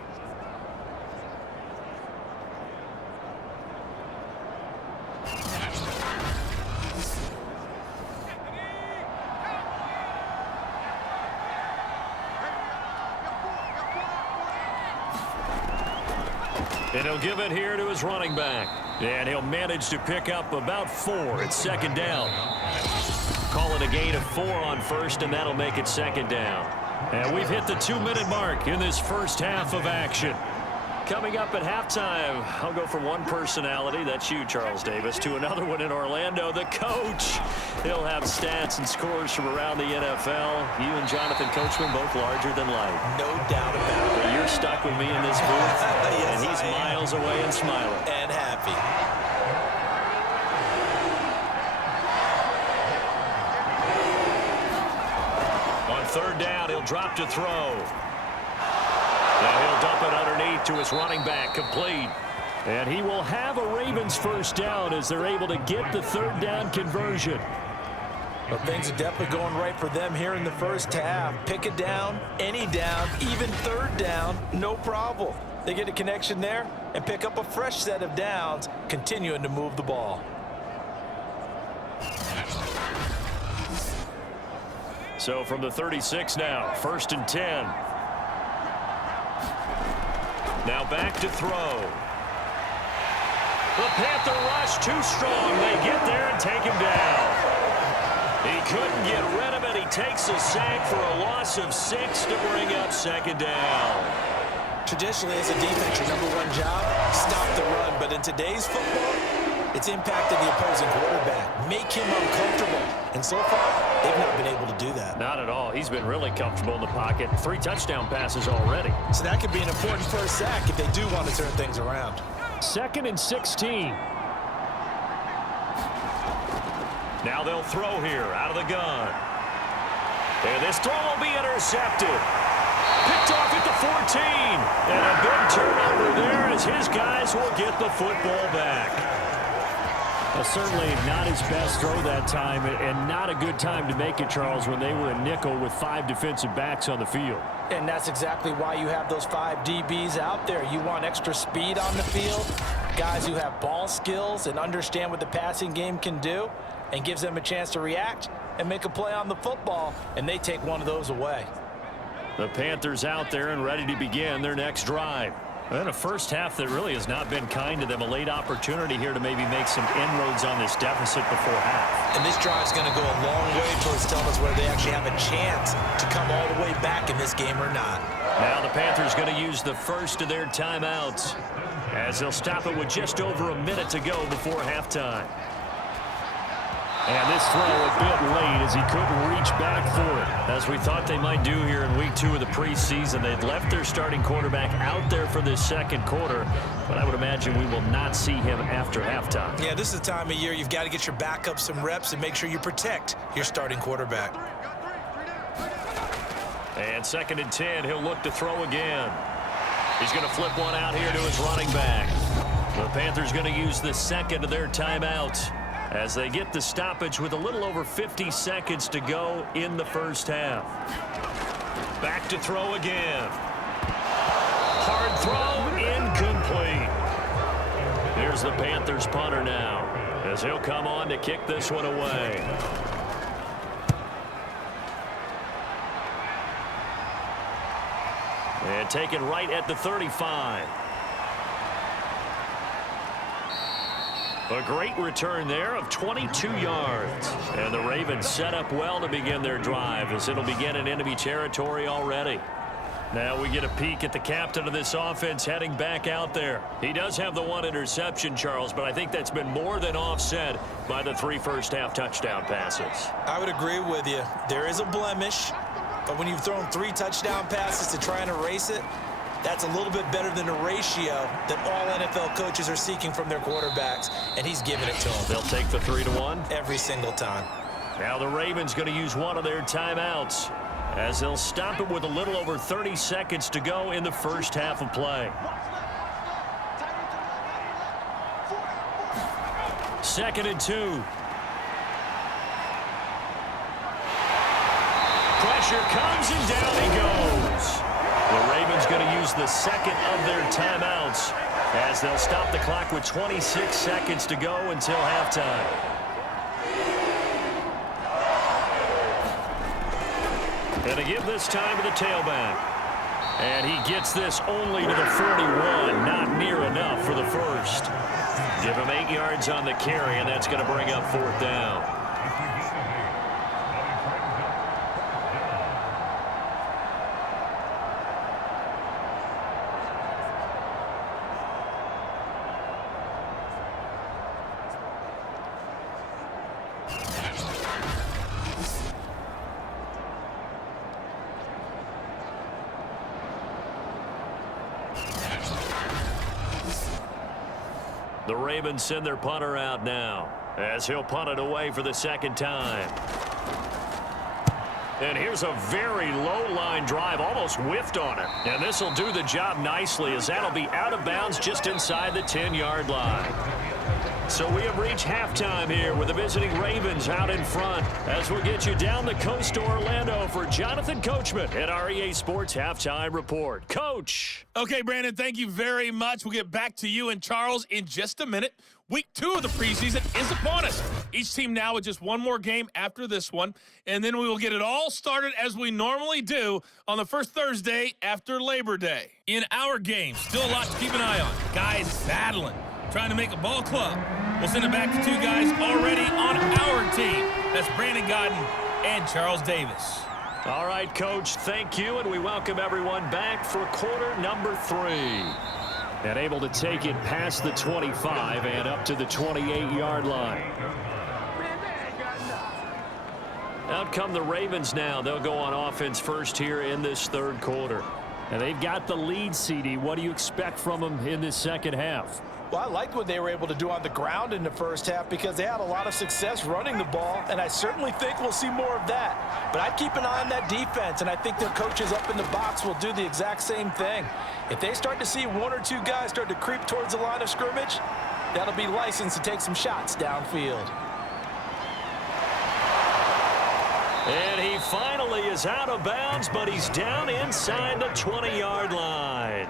And he'll give it here to his running back. And he'll manage to pick up about 4. It's second down. Call it a gain of 4 on first, and that'll make it second down. And we've hit the 2-minute mark in this first half of action. Coming up at halftime, I'll go from one personality, that's you, Charles Davis, to another one in Orlando, the coach. He'll have stats and scores from around the NFL. You and Jonathan Coachman both larger than life. No doubt about it. But you're stuck with me in this booth, Yes, and he's miles away and smiling. And happy. On third down, he'll drop to throw. Now he'll dump it underneath to his running back, complete. And he will have a Ravens first down as they're able to get the third down conversion. Well, things are definitely going right for them here in the first half. Pick it down, any down, even third down, no problem. They get a connection there and pick up a fresh set of downs, continuing to move the ball. So from the 36 now, first and 10. Now back to throw. The Panther rush too strong. They get there and take him down. He couldn't get rid of it. He takes a sack for a loss of 6 to bring up second down. Traditionally, as a defense, your #1 job, stop the run. But in today's football, it's impacted the opposing quarterback. Make him uncomfortable. And so far, they've not been able to do that. Not at all. He's been really comfortable in the pocket. 3 touchdown passes already. So that could be an important first sack if they do want to turn things around. Second and 16. Now they'll throw here out of the gun. And this throw will be intercepted. Picked off at the 14. And a big turnover there as his guys will get the football back. Well, certainly not his best throw that time, and not a good time to make it, Charles, when they were a nickel with 5 defensive backs on the field. And that's exactly why you have those 5 DBs out there. You want extra speed on the field, guys who have ball skills and understand what the passing game can do, and gives them a chance to react and make a play on the football, and they take one of those away. The Panthers out there and ready to begin their next drive. And a first half that really has not been kind to them. A late opportunity here to maybe make some inroads on this deficit before half. And this drive is going to go a long way towards telling us whether they actually have a chance to come all the way back in this game or not. Now the Panthers going to use the first of their timeouts as they'll stop it with just over a minute to go before halftime. And this throw a bit late as he couldn't reach back for it. As we thought they might do here in week 2 of the preseason, they'd left their starting quarterback out there for this second quarter, but I would imagine we will not see him after halftime. Yeah, this is the time of year you've got to get your backup some reps and make sure you protect your starting quarterback. And 2nd and 10, he'll look to throw again. He's going to flip one out here to his running back. The Panthers going to use the second of their timeouts as they get the stoppage with a little over 50 seconds to go in the first half. Back to throw again. Hard throw, incomplete. Here's the Panthers punter now as he'll come on to kick this one away. And taken right at the 35. A great return there of 22 yards. And the Ravens set up well to begin their drive as it'll begin in enemy territory already. Now we get a peek at the captain of this offense heading back out there. He does have the 1 interception, Charles, but I think that's been more than offset by the 3 first-half touchdown passes. I would agree with you. There is a blemish, but when you've thrown 3 touchdown passes to try and erase it, that's a little bit better than the ratio that all NFL coaches are seeking from their quarterbacks, and he's giving it to them. They'll take the 3-1 every single time. Now the Ravens going to use one of their timeouts as they'll stop it with a little over 30 seconds to go in the first half of play. 2nd and 2. Pressure comes and down he goes. The Ravens going to use the second of their timeouts as they'll stop the clock with 26 seconds to go until halftime. And to give this time to the tailback. And he gets this only to the 41, not near enough for the first. Give him 8 yards on the carry, and that's going to bring up 4th down. The Ravens send their punter out now as he'll punt it away for the 2nd time. And here's a very low-line drive, almost whiffed on it. And this will do the job nicely as that'll be out of bounds just inside the 10-yard line. So we have reached halftime here with the visiting Ravens out in front as we'll get you down the coast to Orlando for Jonathan Coachman at our EA Sports Halftime Report. Coach. Okay, Brandon, thank you very much. We'll get back to you and Charles in just a minute. Week 2 of the preseason is upon us. Each team now with just one more game after this one, and then we will get it all started as we normally do on the first Thursday after Labor Day. In our game, still a lot to keep an eye on. Guys battling, trying to make a ball club. We'll send it back to 2 guys already on our team. That's Brandon Godden and Charles Davis. All right, Coach, thank you, and we welcome everyone back for quarter number 3. And able to take it past the 25 and up to the 28-yard line. Out come the Ravens now. They'll go on offense first here in this 3rd quarter. And they've got the lead, CD. What do you expect from them in this second half? Well, I liked what they were able to do on the ground in the first half because they had a lot of success running the ball, and I certainly think we'll see more of that. But I'd keep an eye on that defense, and I think their coaches up in the box will do the exact same thing. If they start to see 1 or 2 guys start to creep towards the line of scrimmage, that'll be licensed to take some shots downfield. And he finally is out of bounds, but he's down inside the 20-yard line.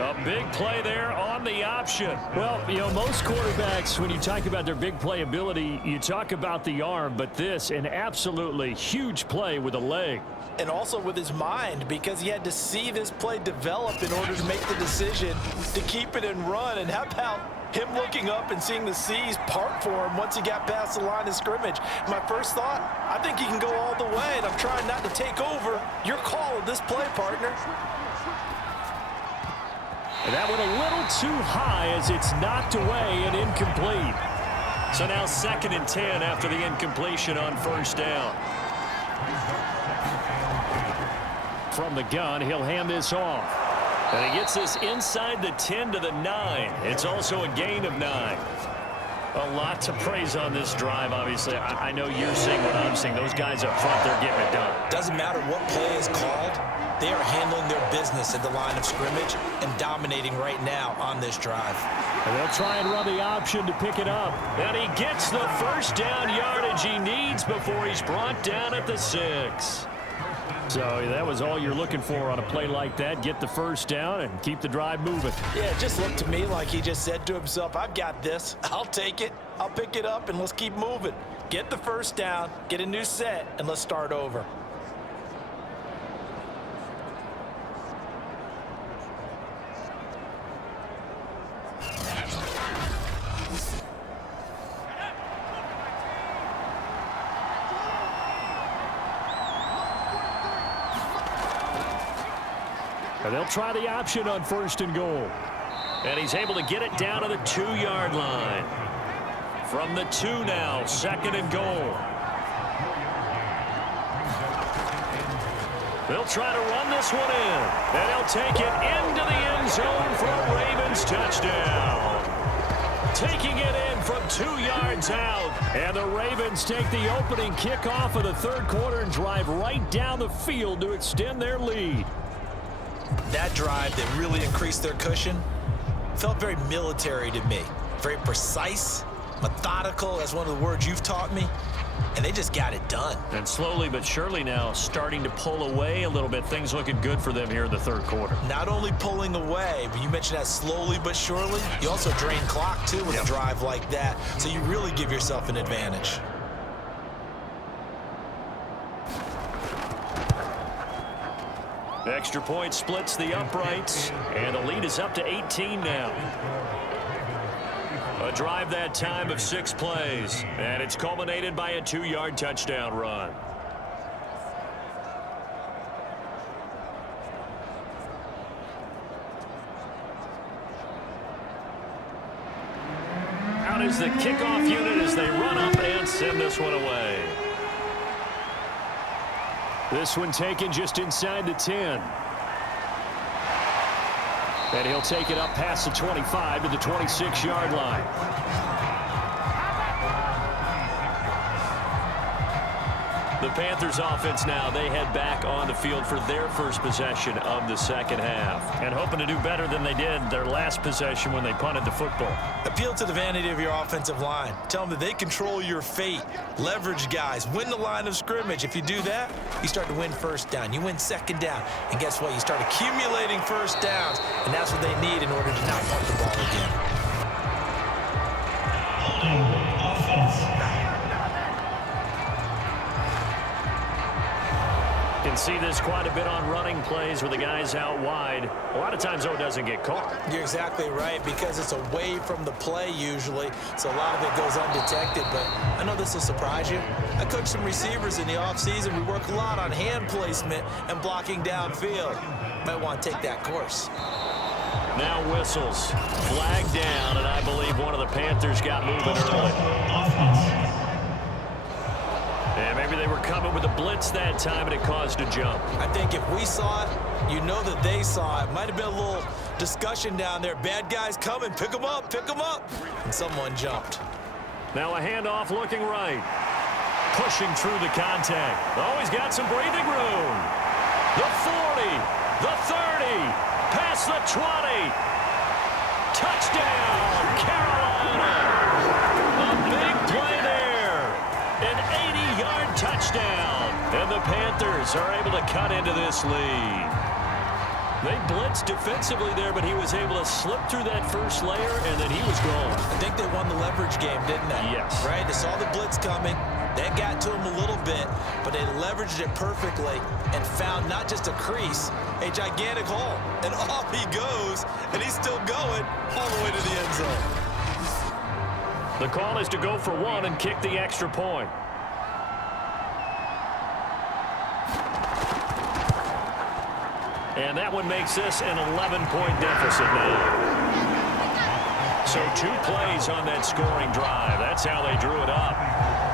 A big play there on the option. Well, you know, most quarterbacks, when you talk about their big playability, you talk about the arm, but this, an absolutely huge play with a leg. And also with his mind, because he had to see this play develop in order to make the decision to keep it and run. And how about him looking up and seeing the seas part for him once he got past the line of scrimmage? My first thought, I think he can go all the way, and I'm trying not to take over. Your call of this play, partner. And that went a little too high as it's knocked away and incomplete. So now 2nd and 10 after the incompletion on first down. From the gun, he'll hand this off. And he gets this inside the 10 to the 9. It's also a gain of 9. A lot to praise on this drive, obviously. I know you're seeing what I'm seeing. Those guys up front, they're getting it done. Doesn't matter what play is called. They are handling their business at the line of scrimmage and dominating right now on this drive. And they'll try and run the option to pick it up. And he gets the first down yardage he needs before he's brought down at the 6. So that was all you're looking for on a play like that. Get the first down and keep the drive moving. Yeah, it just looked to me like he just said to himself, I've got this. I'll take it. I'll pick it up, and let's keep moving. Get the first down, get a new set, and let's start over. And they'll try the option on 1st and goal. And he's able to get it down to the 2-yard line. From the 2 now, 2nd and goal. They'll try to run this one in. And he'll take it into the end zone for a Ravens touchdown. Taking it in from 2 yards out. And the Ravens take the opening kickoff of the 3rd quarter and drive right down the field to extend their lead. That drive that really increased their cushion felt very military to me. Very precise, methodical, that's one of the words you've taught me. And they just got it done. And slowly but surely now starting to pull away a little bit. Things looking good for them here in the 3rd quarter. Not only pulling away, but you mentioned that slowly but surely. You also drain clock, too, with a drive like that. So you really give yourself an advantage. Extra point splits the uprights, and the lead is up to 18 now. A drive that time of 6 plays, and it's culminated by a 2-yard touchdown run. Out is the kickoff unit as they run up and send this one away. This one taken just inside the 10. And he'll take it up past the 25 to the 26-yard line. The Panthers offense now, they head back on the field for their first possession of the 2nd half. And hoping to do better than they did their last possession when they punted the football. Appeal to the vanity of your offensive line. Tell them that they control your fate. Leverage guys. Win the line of scrimmage. If you do that, you start to win first down. You win 2nd down. And guess what? You start accumulating first downs. And that's what they need in order to not punt the ball again. Can see this quite a bit on running plays with the guys out wide. A lot of times, though, it doesn't get caught. You're exactly right, because it's away from the play usually, so a lot of it goes undetected. But I know this will surprise you. I coach some receivers in the offseason. We work a lot on hand placement and blocking downfield. Might want to take that course. Now whistles. Flag down, and I believe one of the Panthers got moving early. And maybe they were coming with a blitz that time, and it caused a jump. I think if we saw it, you know that they saw it. Might have been a little discussion down there. Bad guys coming. Pick them up. Pick them up. And someone jumped. Now a handoff looking right. Pushing through the contact. Oh, he's got some breathing room. The 40. The 30. Past the 20. Touchdown, Carolina. A big play there. An 80-yard touchdown. And the Panthers are able to cut into this lead. They blitzed defensively there, but he was able to slip through that first layer, and then he was gone. I think they won the leverage game, didn't they? Yes. Right? They saw the blitz coming. That got to him a little bit, but they leveraged it perfectly and found not just a crease, a gigantic hole. And off he goes, and he's still going all the way to the end zone. The call is to go for one and kick the extra point. And that one makes this an 11-point deficit now. So 2 plays on that scoring drive. That's how they drew it up.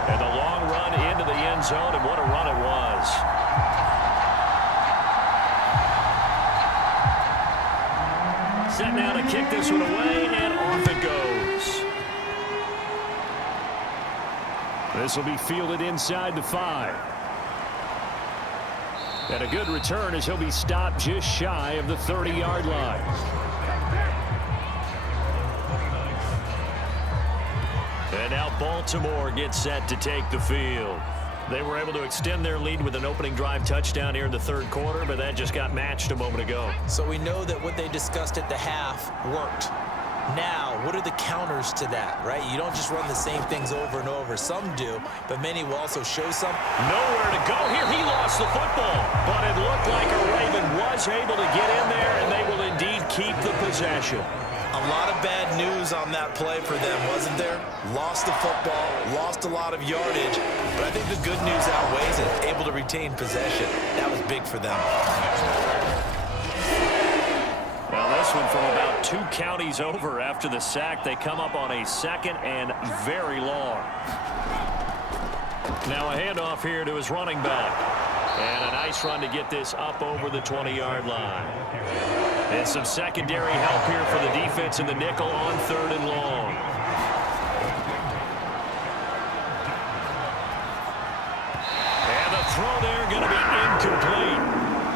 And the long run into the end zone, and what a run it was. Set now to kick this one away, and off it goes. This will be fielded inside the 5. And a good return as he'll be stopped just shy of the 30-yard line. And now Baltimore gets set to take the field. They were able to extend their lead with an opening drive touchdown here in the third quarter, but that just got matched a moment ago. So we know that what they discussed at the half worked. Now, what are the counters to that, right? You don't just run the same things over and over. Some do, but many will also show some. Nowhere to go here. He lost the football, but it looked like a Raven was able to get in there, and they will indeed keep the possession. A lot of bad news on that play for them, wasn't there? Lost the football, lost a lot of yardage, but I think the good news outweighs it. Able to retain possession. That was big for them. Well, this one from about 2 counties over after the sack. They come up on a second and very long. Now a handoff here to his running back. And a nice run to get this up over the 20-yard line. And some secondary help here for the defense in the nickel on 3rd and long. And the throw there going to be incomplete.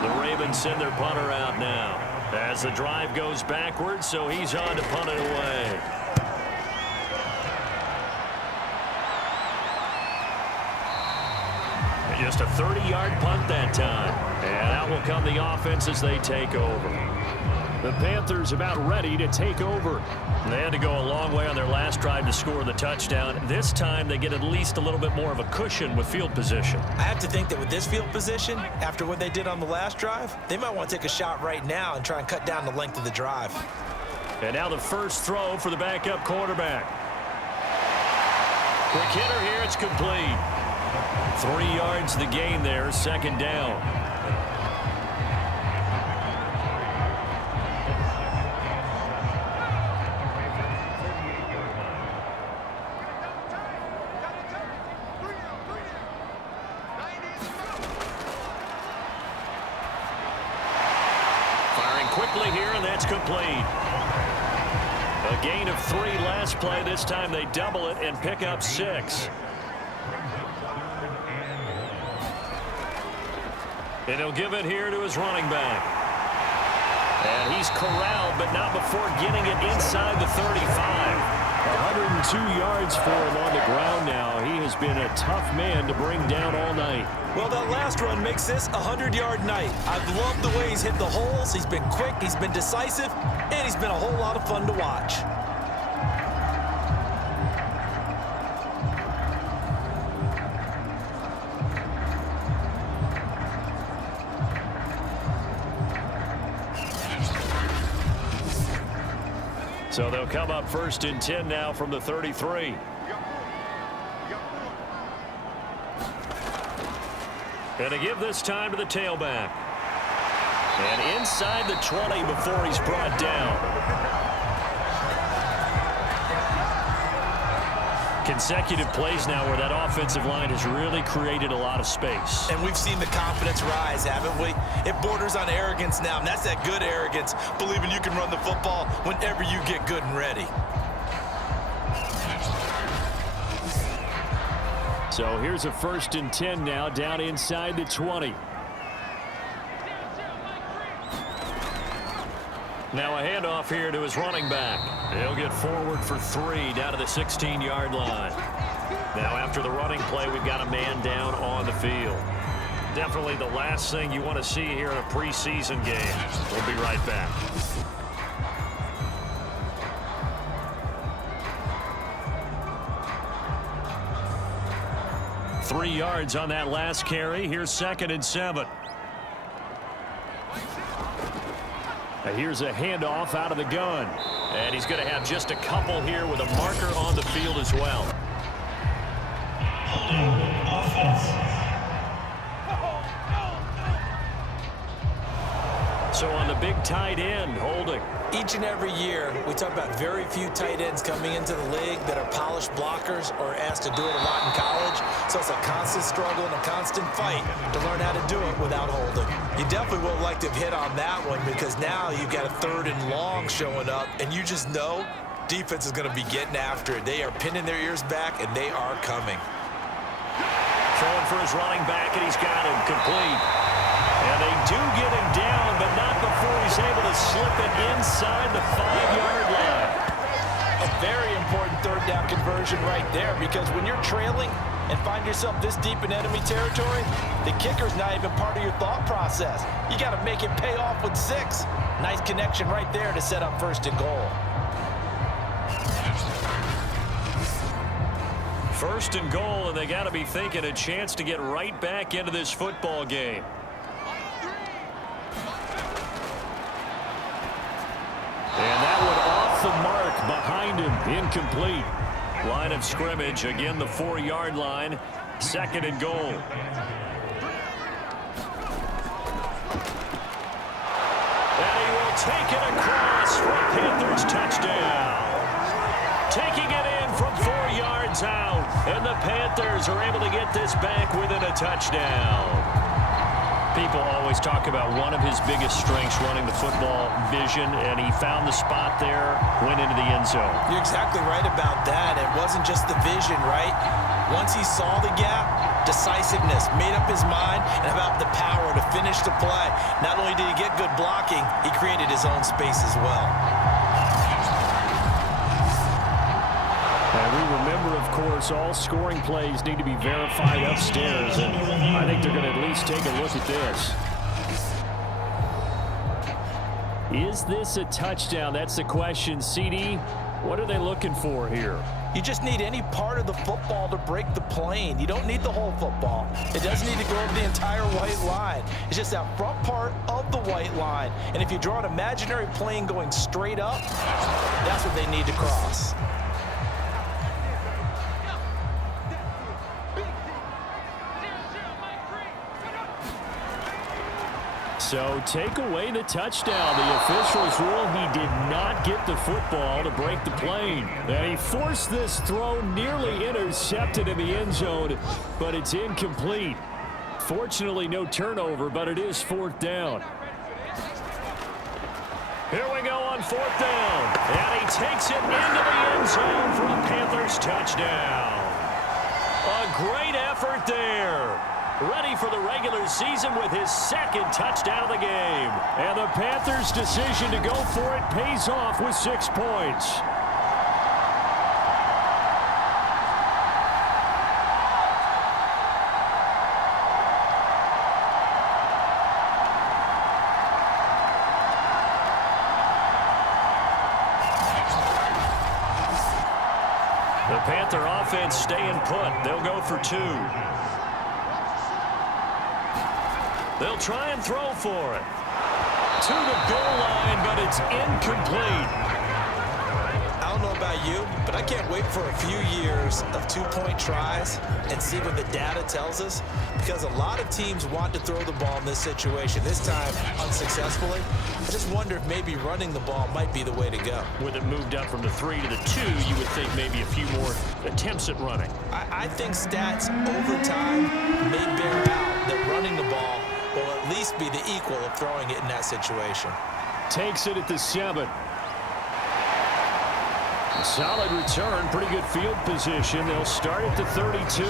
The Ravens send their punter out now as the drive goes backwards, so he's on to punt it away. Just a 30-yard punt that time. And out will come the offense as they take over. The Panthers about ready to take over. They had to go a long way on their last drive to score the touchdown. This time they get at least a little bit more of a cushion with field position. I have to think that with this field position, after what they did on the last drive, they might want to take a shot right now and try and cut down the length of the drive. And now the first throw for the backup quarterback. Quick hitter here, it's complete. 3 yards the gain there, 2nd down. Firing quickly here, and that's complete. A gain of 3 last play. This time they double it and pick up 6. And he'll give it here to his running back. And he's corralled, but not before getting it inside the 35. 102 yards for him on the ground now. He has been a tough man to bring down all night. Well, that last run makes this a 100-yard night. I've loved the way he's hit the holes. He's been quick, he's been decisive, and he's been a whole lot of fun to watch. So they'll come up 1st and 10 now from the 33. And to give this time to the tailback. And inside the 20 before he's brought down. Consecutive plays now where that offensive line has really created a lot of space. And we've seen the confidence rise, haven't we? It borders on arrogance now, and that's that good arrogance, believing you can run the football whenever you get good and ready. So here's a 1st and 10 now, down inside the 20. Now a handoff here to his running back. He'll get forward for 3 down to the 16-yard line. Now after the running play, we've got a man down on the field. Definitely the last thing you want to see here in a preseason game. We'll be right back. Three yards on that last carry. Here's 2nd and 7. Here's a handoff out of the gun. And he's going to have just a couple here with a marker on the field as well. So on the big tight end, holding. Each and every year, we talk about very few tight ends coming into the league that are polished blockers or asked to do it a lot in college. So it's a constant struggle and a constant fight to learn how to do it without holding. You definitely would like to have hit on that one because now you've got a 3rd and long showing up, and you just know defense is going to be getting after it. They are pinning their ears back, and they are coming. Throwing for his running back, and he's got him complete. And they do get him down, but not before he's able to slip it inside the 5-yard line. A very important 3rd down conversion right there, because when you're trailing and find yourself this deep in enemy territory, the kicker's not even part of your thought process. You got to make it pay off with 6. Nice connection right there to set up 1st and goal. 1st and goal, and they got to be thinking a chance to get right back into this football game. And that one off the mark behind him, incomplete. Line of scrimmage, again the 4-yard line, 2nd and goal. And he will take it across for a Panthers touchdown. Taking it in from 4 yards out, and the Panthers are able to get this back within a touchdown. People always talk about one of his biggest strengths running the football, vision, and he found the spot there, went into the end zone. You're exactly right about that. It wasn't just the vision, right? Once he saw the gap, decisiveness, made up his mind, and about the power to finish the play. Not only did he get good blocking, he created his own space as well. And we remember, of course, all scoring plays need to be verified upstairs, and I think they're going to at least take a look at this. Is this a touchdown? That's the question. CD, what are they looking for here? You just need any part of the football to break the plane. You don't need the whole football. It doesn't need to go over the entire white line. It's just that front part of the white line. And if you draw an imaginary plane going straight up, that's what they need to cross. So take away the touchdown. The officials rule he did not get the football to break the plane. And he forced this throw, nearly intercepted in the end zone, but it's incomplete. Fortunately, no turnover, but it is 4th down. Here we go on 4th down. And he takes it into the end zone for a Panthers touchdown. A great effort there. Ready for the regular season with his 2nd touchdown of the game. And the Panthers' decision to go for it pays off with 6 points. The Panther offense staying put. They'll go for 2. They'll try and throw for it. To the goal line, but it's incomplete. I don't know about you, but I can't wait for a few years of 2-point tries and see what the data tells us, because a lot of teams want to throw the ball in this situation, this time unsuccessfully. I just wonder if maybe running the ball might be the way to go. With it moved up from the 3 to the 2, you would think maybe a few more attempts at running. I think stats over time may bear out that running the ball will at least be the equal of throwing it in that situation. Takes it at the 7. A solid return, pretty good field position. They'll start at the 32.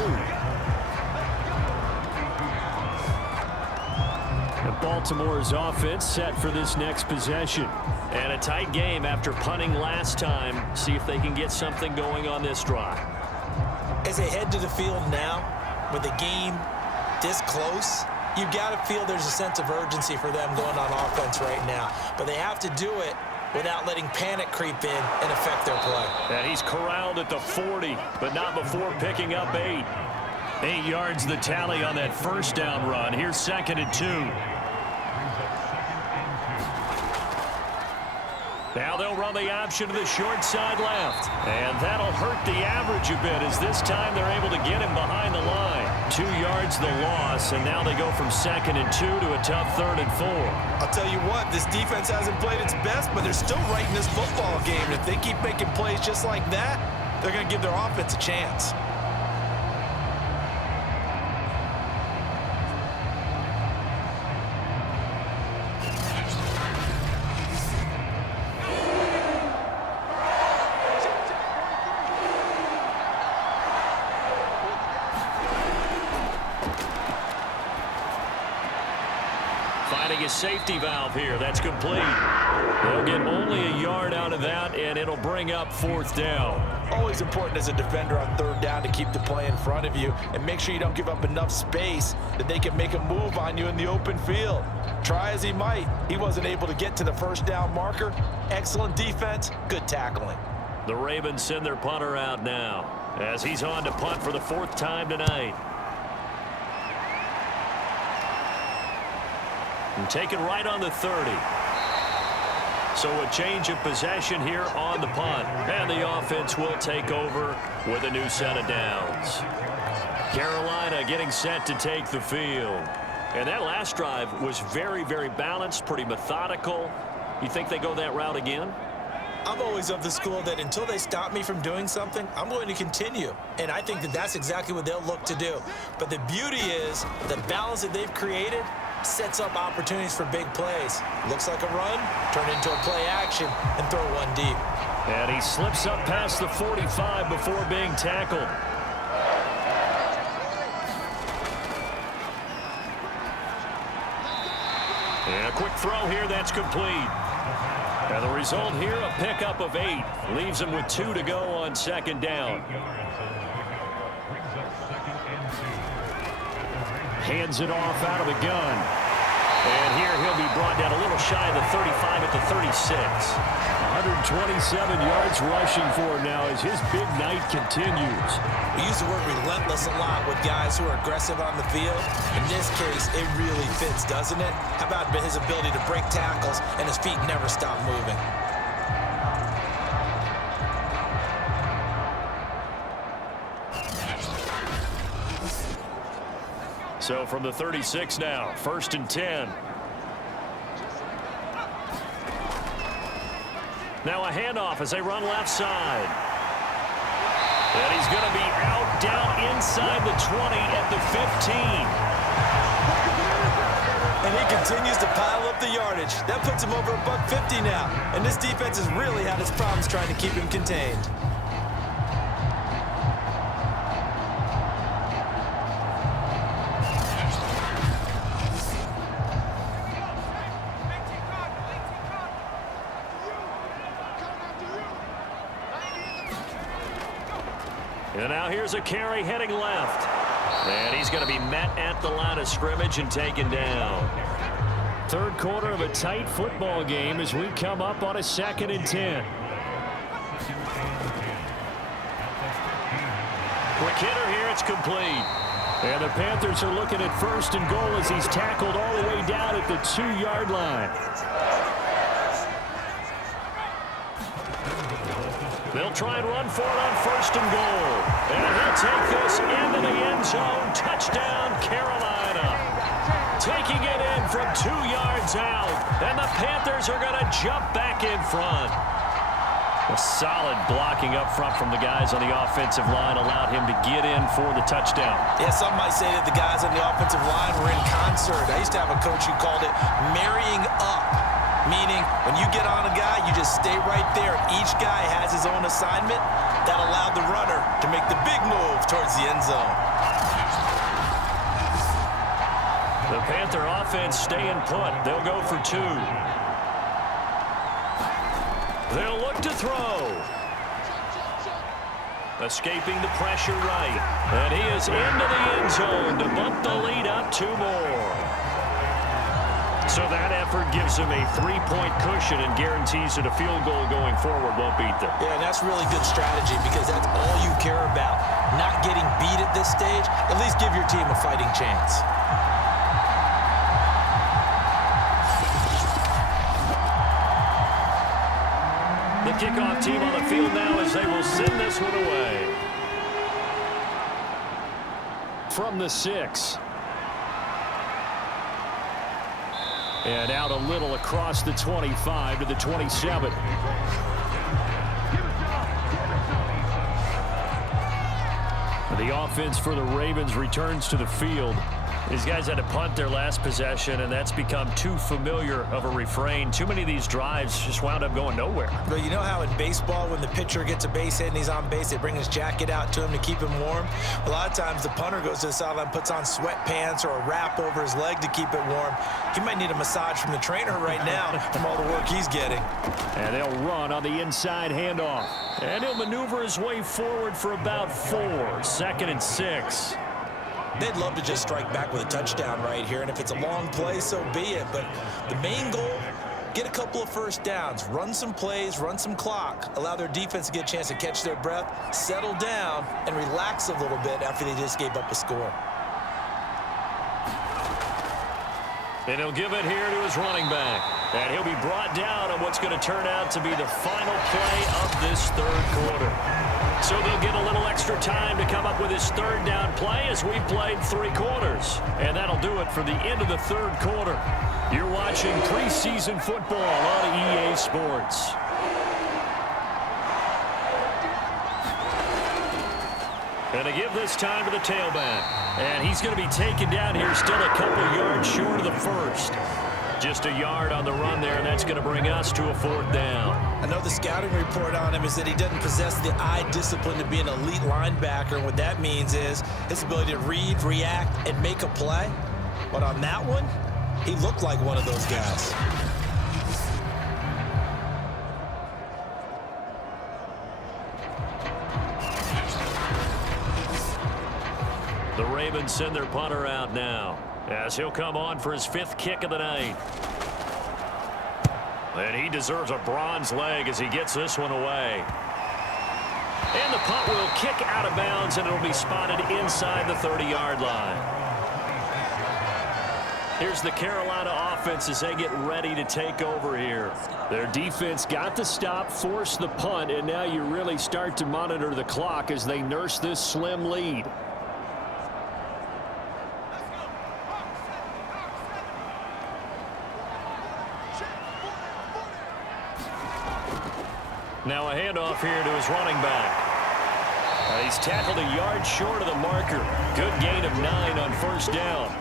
And Baltimore's offense set for this next possession. And a tight game after punting last time. See if they can get something going on this drive. As they head to the field now, with the game this close, You've got to feel there's a sense of urgency for them going on offense right now. But they have to do it without letting panic creep in and affect their play. And he's corralled at the 40, but not before picking up 8. 8 yards the tally on that first down run. Here's 2nd and 2. Now they'll run the option to the short side left. And that'll hurt the average a bit as this time they're able to get him behind the line. 2 yards the loss, and now they go from 2nd and 2 to a tough 3rd and 4. I'll tell you what, this defense hasn't played its best, but they're still right in this football game. And if they keep making plays just like that, they're going to give their offense a chance. Finding a safety valve here. That's complete. They'll get only a yard out of that, and it'll bring up 4th down. Always important as a defender on 3rd down to keep the play in front of you and make sure you don't give up enough space that they can make a move on you in the open field. Try as he might, he wasn't able to get to the 1st down marker. Excellent defense, good tackling. The Ravens send their punter out now as he's on to punt for the 4th time tonight. And taken right on the 30. So a change of possession here on the punt. And the offense will take over with a new set of downs. Carolina getting set to take the field. And that last drive was very, very balanced, pretty methodical. You think they go that route again? I'm always of the school that until they stop me from doing something, I'm going to continue. And I think that that's exactly what they'll look to do. But the beauty is the balance that they've created sets up opportunities for big plays. Looks like a run, turn it into a play action, and throw one deep. And he slips up past the 45 before being tackled. And a quick throw here, that's complete. And the result here, a pickup of 8. Leaves him with 2 to go on 2nd down. Hands it off out of the gun. And here he'll be brought down a little shy of the 35 at the 36. 127 yards rushing for him now as his big night continues. We use the word relentless a lot with guys who are aggressive on the field. In this case, it really fits, doesn't it? How about his ability to break tackles and his feet never stop moving? So from the 36 now, 1st and 10. Now a handoff as they run left side. And he's going to be out down inside the 20 at the 15. And he continues to pile up the yardage. That puts him over $150 now. And this defense has really had its problems trying to keep him contained. And now here's a carry heading left. And he's going to be met at the line of scrimmage and taken down. 3rd quarter of a tight football game as we come up on a 2nd and 10. Quick hitter here, it's complete. And the Panthers are looking at 1st and goal as he's tackled all the way down at the 2-yard line. They'll try and run for it on 1st and goal. And he'll take this into the end zone. Touchdown, Carolina. Taking it in from 2 yards out. And the Panthers are going to jump back in front. A solid blocking up front from the guys on the offensive line allowed him to get in for the touchdown. Yeah, some might say that the guys on the offensive line were in concert. I used to have a coach who called it marrying up. Meaning, when you get on a guy, you just stay right there. Each guy has his own assignment. That allowed the runner to make the big move towards the end zone. The Panther offense staying put. They'll go for 2. They'll look to throw. escaping the pressure right. And he is into the end zone to bump the lead up 2 more. So that effort gives him a 3-point cushion and guarantees that a field goal going forward won't beat them. Yeah, and that's really good strategy because that's all you care about. Not getting beat at this stage, at least give your team a fighting chance. The kickoff team on the field now as they will send this one away. From the 6. And out a little across the 25 to the 27. The offense for the Ravens returns to the field. These guys had to punt their last possession, and that's become too familiar of a refrain. Too many of these drives just wound up going nowhere. But you know how in baseball, when the pitcher gets a base hit and he's on base, they bring his jacket out to him to keep him warm? A lot of times the punter goes to the sideline, puts on sweatpants or a wrap over his leg to keep it warm. He might need a massage from the trainer right now from all the work he's getting. And they'll run on the inside handoff. And he'll maneuver his way forward for about 4. 2nd and 6. They'd love to just strike back with a touchdown right here, and if it's a long play, so be it. But the main goal, get a couple of first downs, run some plays, run some clock, allow their defense to get a chance to catch their breath, settle down, and relax a little bit after they just gave up a score. And he'll give it here to his running back. And he'll be brought down on what's going to turn out to be the final play of this 3rd quarter. So they'll get a little extra time to come up with his 3rd down play as we played 3 quarters. And that'll do it for the end of the 3rd quarter. You're watching preseason football on EA Sports. And to give this time to the tailback. And he's going to be taken down here still a couple yards short of the 1st. Just a yard on the run there, and that's going to bring us to a 4th down. I know the scouting report on him is that he doesn't possess the eye discipline to be an elite linebacker, and what that means is his ability to read, react, and make a play. But on that one, he looked like one of those guys. The Ravens send their punter out now as he'll come on for his 5th kick of the night. And he deserves a bronze leg as he gets this one away. And the punt will kick out of bounds, and it'll be spotted inside the 30-yard line. Here's the Carolina offense as they get ready to take over here. Their defense got the stop, forced the punt, and now you really start to monitor the clock as they nurse this slim lead. Now a handoff here to his running back. He's tackled a yard short of the marker. Good gain of 9 on 1st down.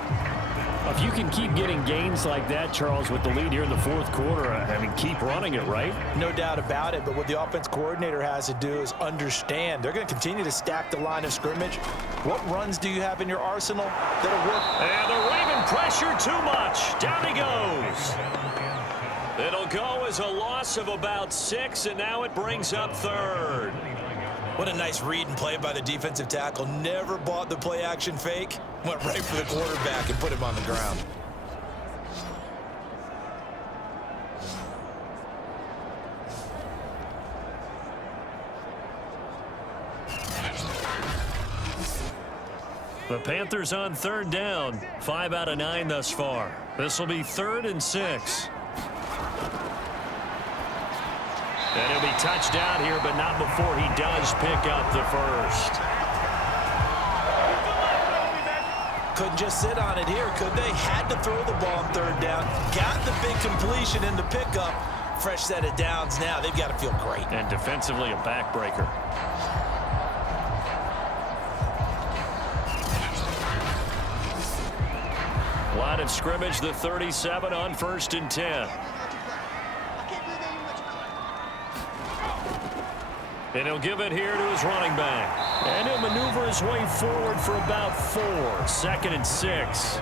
If you can keep getting gains like that, Charles, with the lead here in the 4th quarter, I mean, keep running it, right? No doubt about it, but what the offense coordinator has to do is understand. They're going to continue to stack the line of scrimmage. What runs do you have in your arsenal that'll work? And the Raven pressure too much. Down he goes. It'll go as a loss of about 6, and now it brings up 3rd. What a nice read and play by the defensive tackle. Never bought the play-action fake. Went right for the quarterback and put him on the ground. The Panthers on 3rd down. 5 out of 9 thus far. This will be 3rd and 6. And he'll be touched down here, but not before he does pick up the 1st. Couldn't just sit on it here, could they? Had to throw the ball on 3rd down. Got the big completion in the pickup. Fresh set of downs now. They've got to feel great. And defensively, a backbreaker. Line of scrimmage, the 37 on 1st and 10. And he'll give it here to his running back. And he'll maneuver his way forward for about 4. 2nd and 6.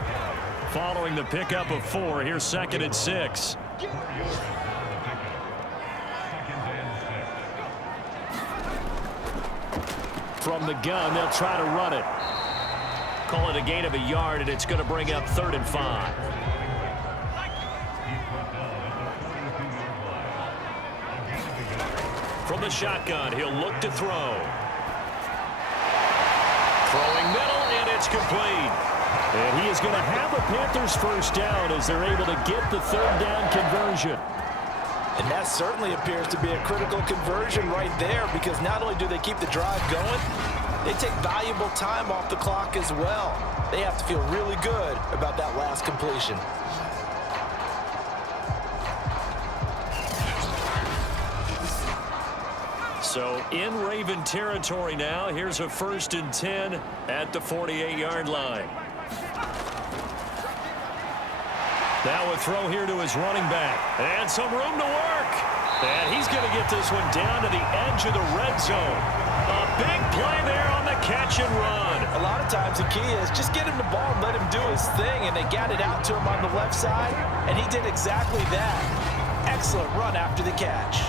Following the pickup of 4, here's 2nd and 6. from the gun. They'll try to run it. Call it a gain of a yard, and it's going to bring up 3rd and 5. From the shotgun, he'll look to throw. Throwing middle, and it's complete. And he is going to have a Panthers first down as they're able to get the 3rd down conversion. And that certainly appears to be a critical conversion right there, because not only do they keep the drive going, they take valuable time off the clock as well. They have to feel really good about that last completion. So in Raven territory now. Here's a 1st and 10 at the 48-yard line. Now a throw here to his running back. And some room to work. And he's going to get this one down to the edge of the red zone. A big play there on the catch and run. A lot of times the key is just get him the ball and let him do his thing. And they got it out to him on the left side. And he did exactly that. Excellent run after the catch.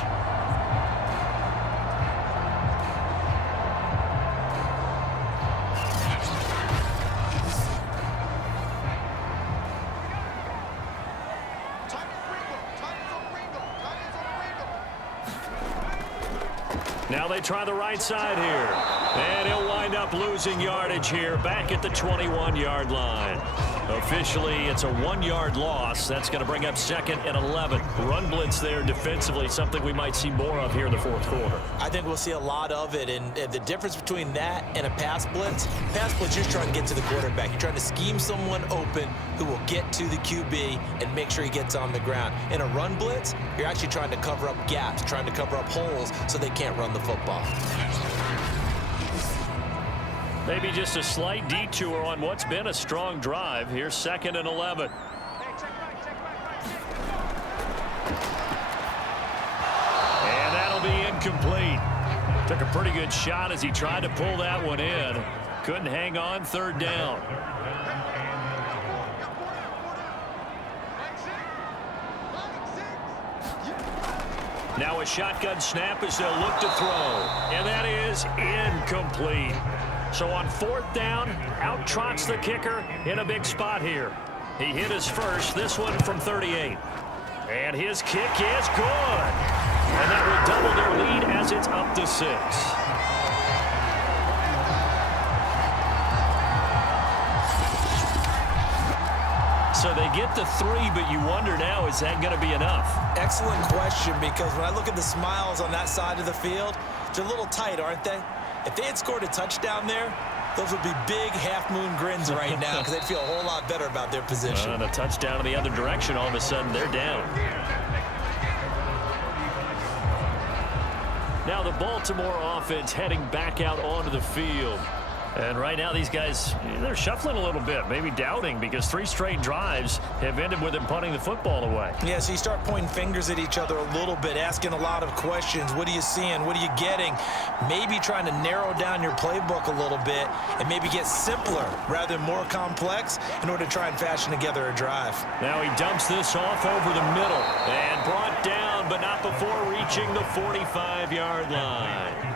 Now they try the right side here. And he'll wind up losing yardage here back at the 21-yard line. Officially, it's a 1-yard loss. That's going to bring up 2nd and 11. Run blitz there defensively, something we might see more of here in the 4th quarter. I think we'll see a lot of it. And the difference between that and a pass blitz, you're trying to get to the quarterback. You're trying to scheme someone open who will get to the QB and make sure he gets on the ground. In a run blitz, you're actually trying to cover up gaps, trying to cover up holes so they can't run the football. Maybe just a slight detour on what's been a strong drive. Here's 2nd and 11. And that'll be incomplete. Took a pretty good shot as he tried to pull that one in. Couldn't hang on, 3rd down. Now a shotgun snap as they'll look to throw. And that is incomplete. So on 4th down, out trots the kicker in a big spot here. He hit his first, this one from 38. And his kick is good. And that will double their lead as it's up to 6. So they get the 3, but you wonder now, is that going to be enough? Excellent question, because when I look at the smiles on that side of the field, they're a little tight, aren't they? If they had scored a touchdown there, those would be big half-moon grins right now because they'd feel a whole lot better about their position. And a touchdown in the other direction, all of a sudden they're down. Now the Baltimore offense heading back out onto the field. And right now these guys, they're shuffling a little bit, maybe doubting, because 3 straight drives have ended with them punting the football away. Yeah, so you start pointing fingers at each other a little bit, asking a lot of questions. What are you seeing? What are you getting? Maybe trying to narrow down your playbook a little bit and maybe get simpler rather than more complex in order to try and fashion together a drive. Now he dumps this off over the middle and brought down, but not before reaching the 45-yard line.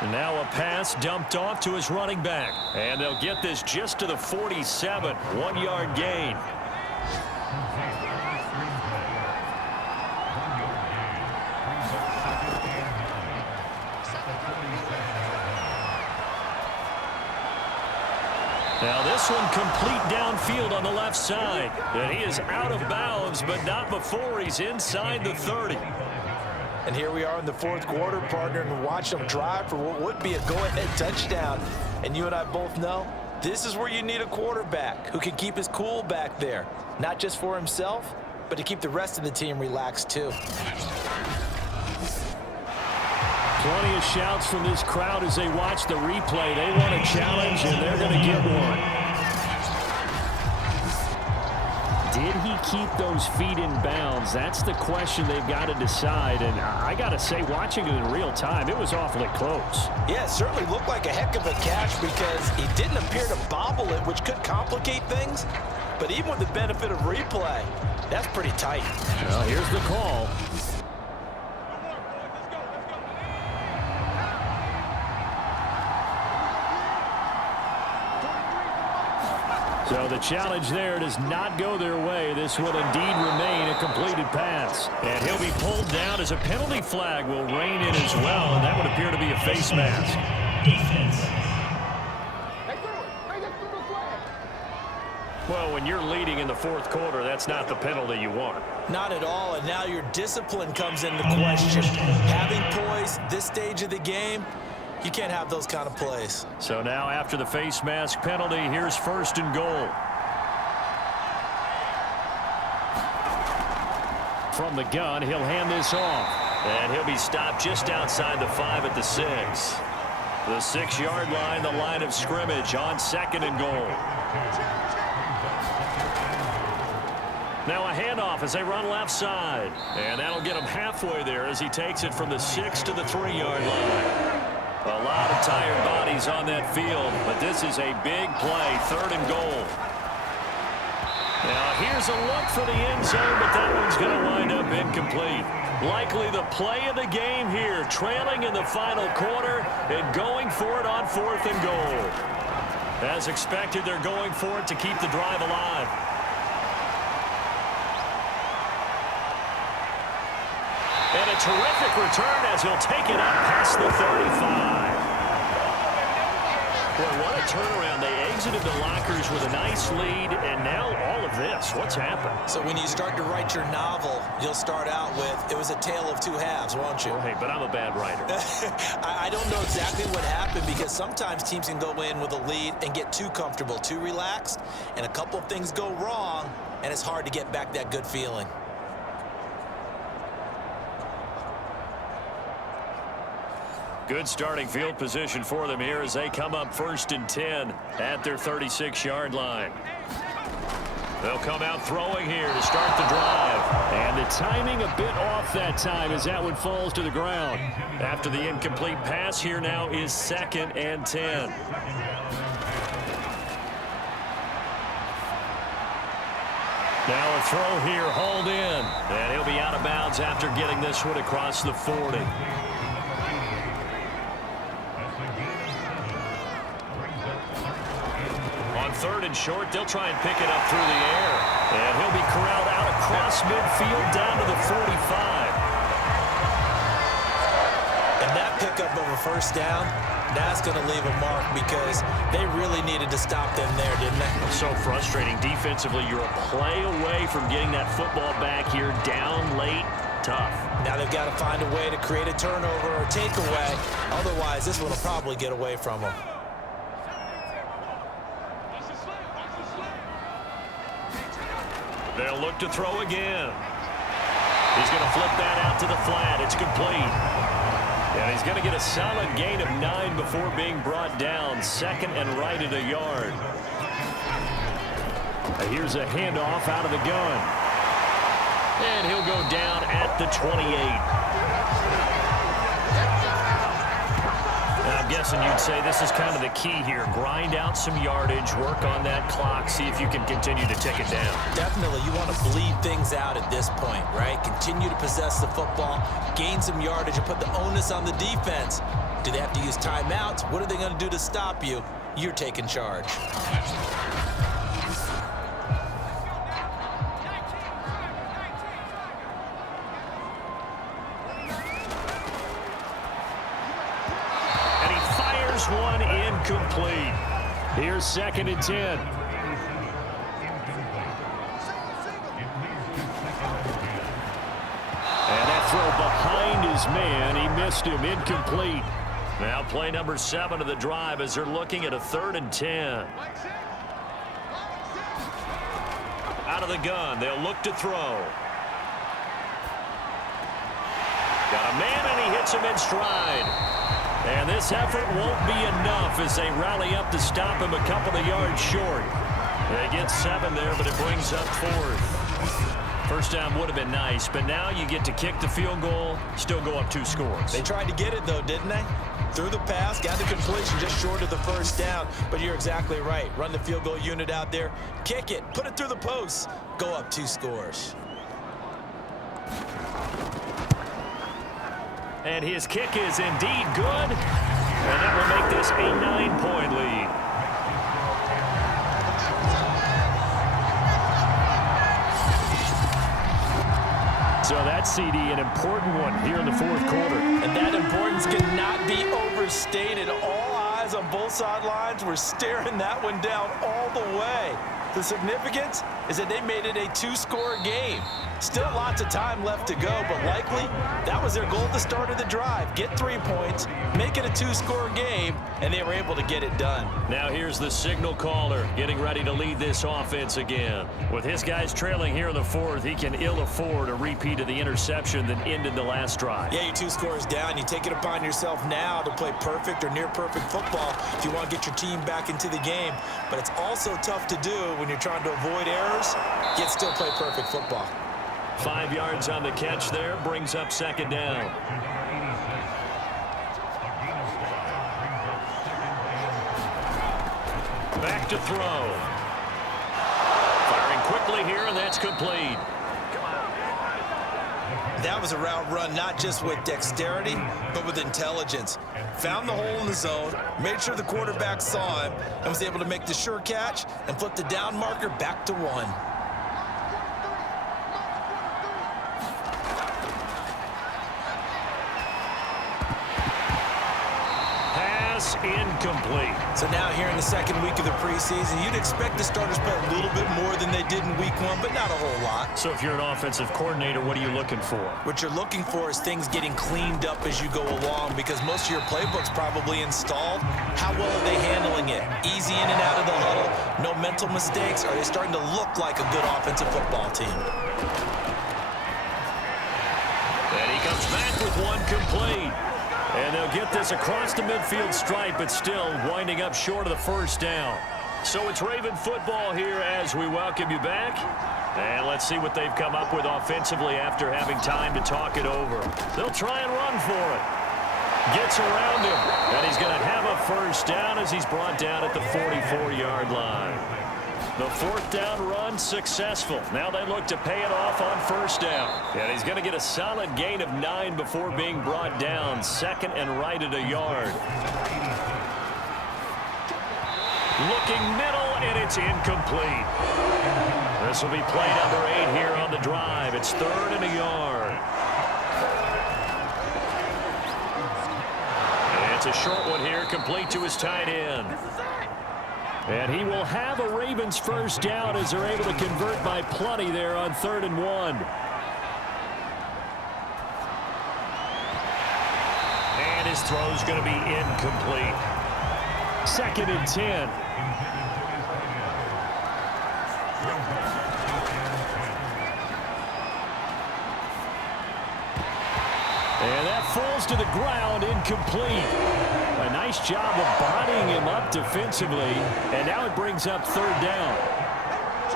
And now a pass dumped off to his running back. And they'll get this just to the 47. 1-yard gain. Now this one complete downfield on the left side. And he is out of bounds, but not before he's inside the 30. And here we are in the 4th quarter, partner, and watch them drive for what would be a go-ahead touchdown. And you and I both know this is where you need a quarterback who can keep his cool back there, not just for himself, but to keep the rest of the team relaxed too. Plenty of shouts from this crowd as they watch the replay. They want a challenge, and they're going to get one. did he keep those feet in bounds? That's the question they've got to decide. And I got to say, watching it in real time, it was awfully close. Yeah, it certainly looked like a heck of a catch because he didn't appear to bobble it, which could complicate things. But even with the benefit of replay, that's pretty tight. Well, here's the call. So the challenge there does not go their way. This will indeed remain a completed pass. And he'll be pulled down as a penalty flag will rein in as well, and that would appear to be a face mask. Defense. Well, when you're leading in the fourth quarter, that's not the penalty you want. Not at all, and now your discipline comes into question. Having poise this stage of the game, you can't have those kind of plays. So now after the face mask penalty, here's 1st and goal. From the gun, he'll hand this off. And he'll be stopped just outside the 5 at the 6. The 6-yard line, the line of scrimmage on 2nd and goal. Now a handoff as they run left side. And that'll get him halfway there as he takes it from the 6 to the 3-yard line. A lot of tired bodies on that field, but this is a big play, 3rd and goal. Now here's a look for the end zone, but that one's going to wind up incomplete. Likely the play of the game here, trailing in the final quarter and going for it on 4th and goal. As expected, they're going for it to keep the drive alive. And a terrific return as he'll take it up past the 35. Boy, what a turnaround. They exited the lockers with a nice lead, and now all of this. What's happened? So when you start to write your novel, you'll start out with, it was a tale of 2 halves, won't you? Well, hey, but I'm a bad writer. I don't know exactly what happened because sometimes teams can go in with a lead and get too comfortable, too relaxed, and a couple of things go wrong, and it's hard to get back that good feeling. Good starting field position for them here as they come up 1st and 10 at their 36-yard line. They'll come out throwing here to start the drive. And the timing a bit off that time as that one falls to the ground. After the incomplete pass, here now is 2nd and 10. Now a throw here, hauled in. And he'll be out of bounds after getting this one across the 40. On 3rd and short, they'll try and pick it up through the air. And he'll be corralled out across midfield down to the 45. And that pickup of a 1st down, that's going to leave a mark because they really needed to stop them there, didn't they? So frustrating. Defensively, you're a play away from getting that football back here down late. Tough. Now they've got to find a way to create a turnover or takeaway. Otherwise, this one will probably get away from them. They'll look to throw again. He's going to flip that out to the flat. It's complete. And he's going to get a solid gain of 9 before being brought down. 2nd and right at a yard. Here's a handoff out of the gun. And he'll go down at the 28. And I'm guessing you'd say this is kind of the key here. Grind out some yardage, work on that clock, see if you can continue to take it down. Definitely, you want to bleed things out at this point, right? Continue to possess the football, gain some yardage, and put the onus on the defense. Do they have to use timeouts? What are they going to do to stop you? You're taking charge. One incomplete. Here's 2nd and 10. And that throw behind his man. He missed him. Incomplete. Now play number 7 of the drive as they're looking at a 3rd and 10. Out of the gun. They'll look to throw. Got a man, and he hits him in stride. And this effort won't be enough as they rally up to stop him a couple of yards short. They get 7 there, but it brings up 4th. First down would have been nice, but now you get to kick the field goal, still go up 2 scores. They tried to get it, though, didn't they? Threw the pass, got the completion just short of the first down, but you're exactly right. Run the field goal unit out there, kick it, put it through the posts, go up 2 scores. And his kick is indeed good, and that will make this a 9-point lead. So that CD, an important one here in the 4th quarter. And that importance cannot be overstated. All eyes on both sidelines were staring that one down all the way. The significance is that they made it a 2-score game. Still lots of time left to go, but likely that was their goal at the start of the drive. Get 3 points, make it a 2-score game, and they were able to get it done. Now here's the signal caller getting ready to lead this offense again. With his guys trailing here in the 4th, he can ill afford a repeat of the interception that ended the last drive. Yeah, you're 2 scores down. You take it upon yourself now to play perfect or near perfect football if you want to get your team back into the game. But it's also tough to do when you're trying to avoid errors, yet still play perfect football. 5 yards on the catch there, brings up 2nd down. Back to throw. Firing quickly here, and that's complete. That was a route run not just with dexterity, but with intelligence. Found the hole in the zone, made sure the quarterback saw him, and was able to make the sure catch and flip the down marker back to 1. Incomplete. So now here in the 2nd week of the preseason, you'd expect the starters to play a little bit more than they did in week 1, but not a whole lot. So if you're an offensive coordinator, what are you looking for? What you're looking for is things getting cleaned up as you go along, because most of your playbook's probably installed. How well are they handling it? Easy in and out of the huddle, no mental mistakes. Are they starting to look like a good offensive football team? And he comes back with 1 complete. And they'll get this across the midfield stripe, but still winding up short of the first down. So it's Raven football here as we welcome you back. And let's see what they've come up with offensively after having time to talk it over. They'll try and run for it. Gets around him, and he's going to have a first down as he's brought down at the 44-yard line. The 4th down run successful. Now they look to pay it off on first down. And he's going to get a solid gain of 9 before being brought down. 2nd and right at a yard. Looking middle, and it's incomplete. This will be play number 8 here on the drive. It's 3rd and a yard. And it's a short one here, complete to his tight end. And he will have a Ravens first down as they're able to convert by plenty there on 3rd and 1. And his throw's going to be incomplete. 2nd and 10. And that falls to the ground, incomplete. A nice job of bodying him up defensively, and now it brings up 3rd down.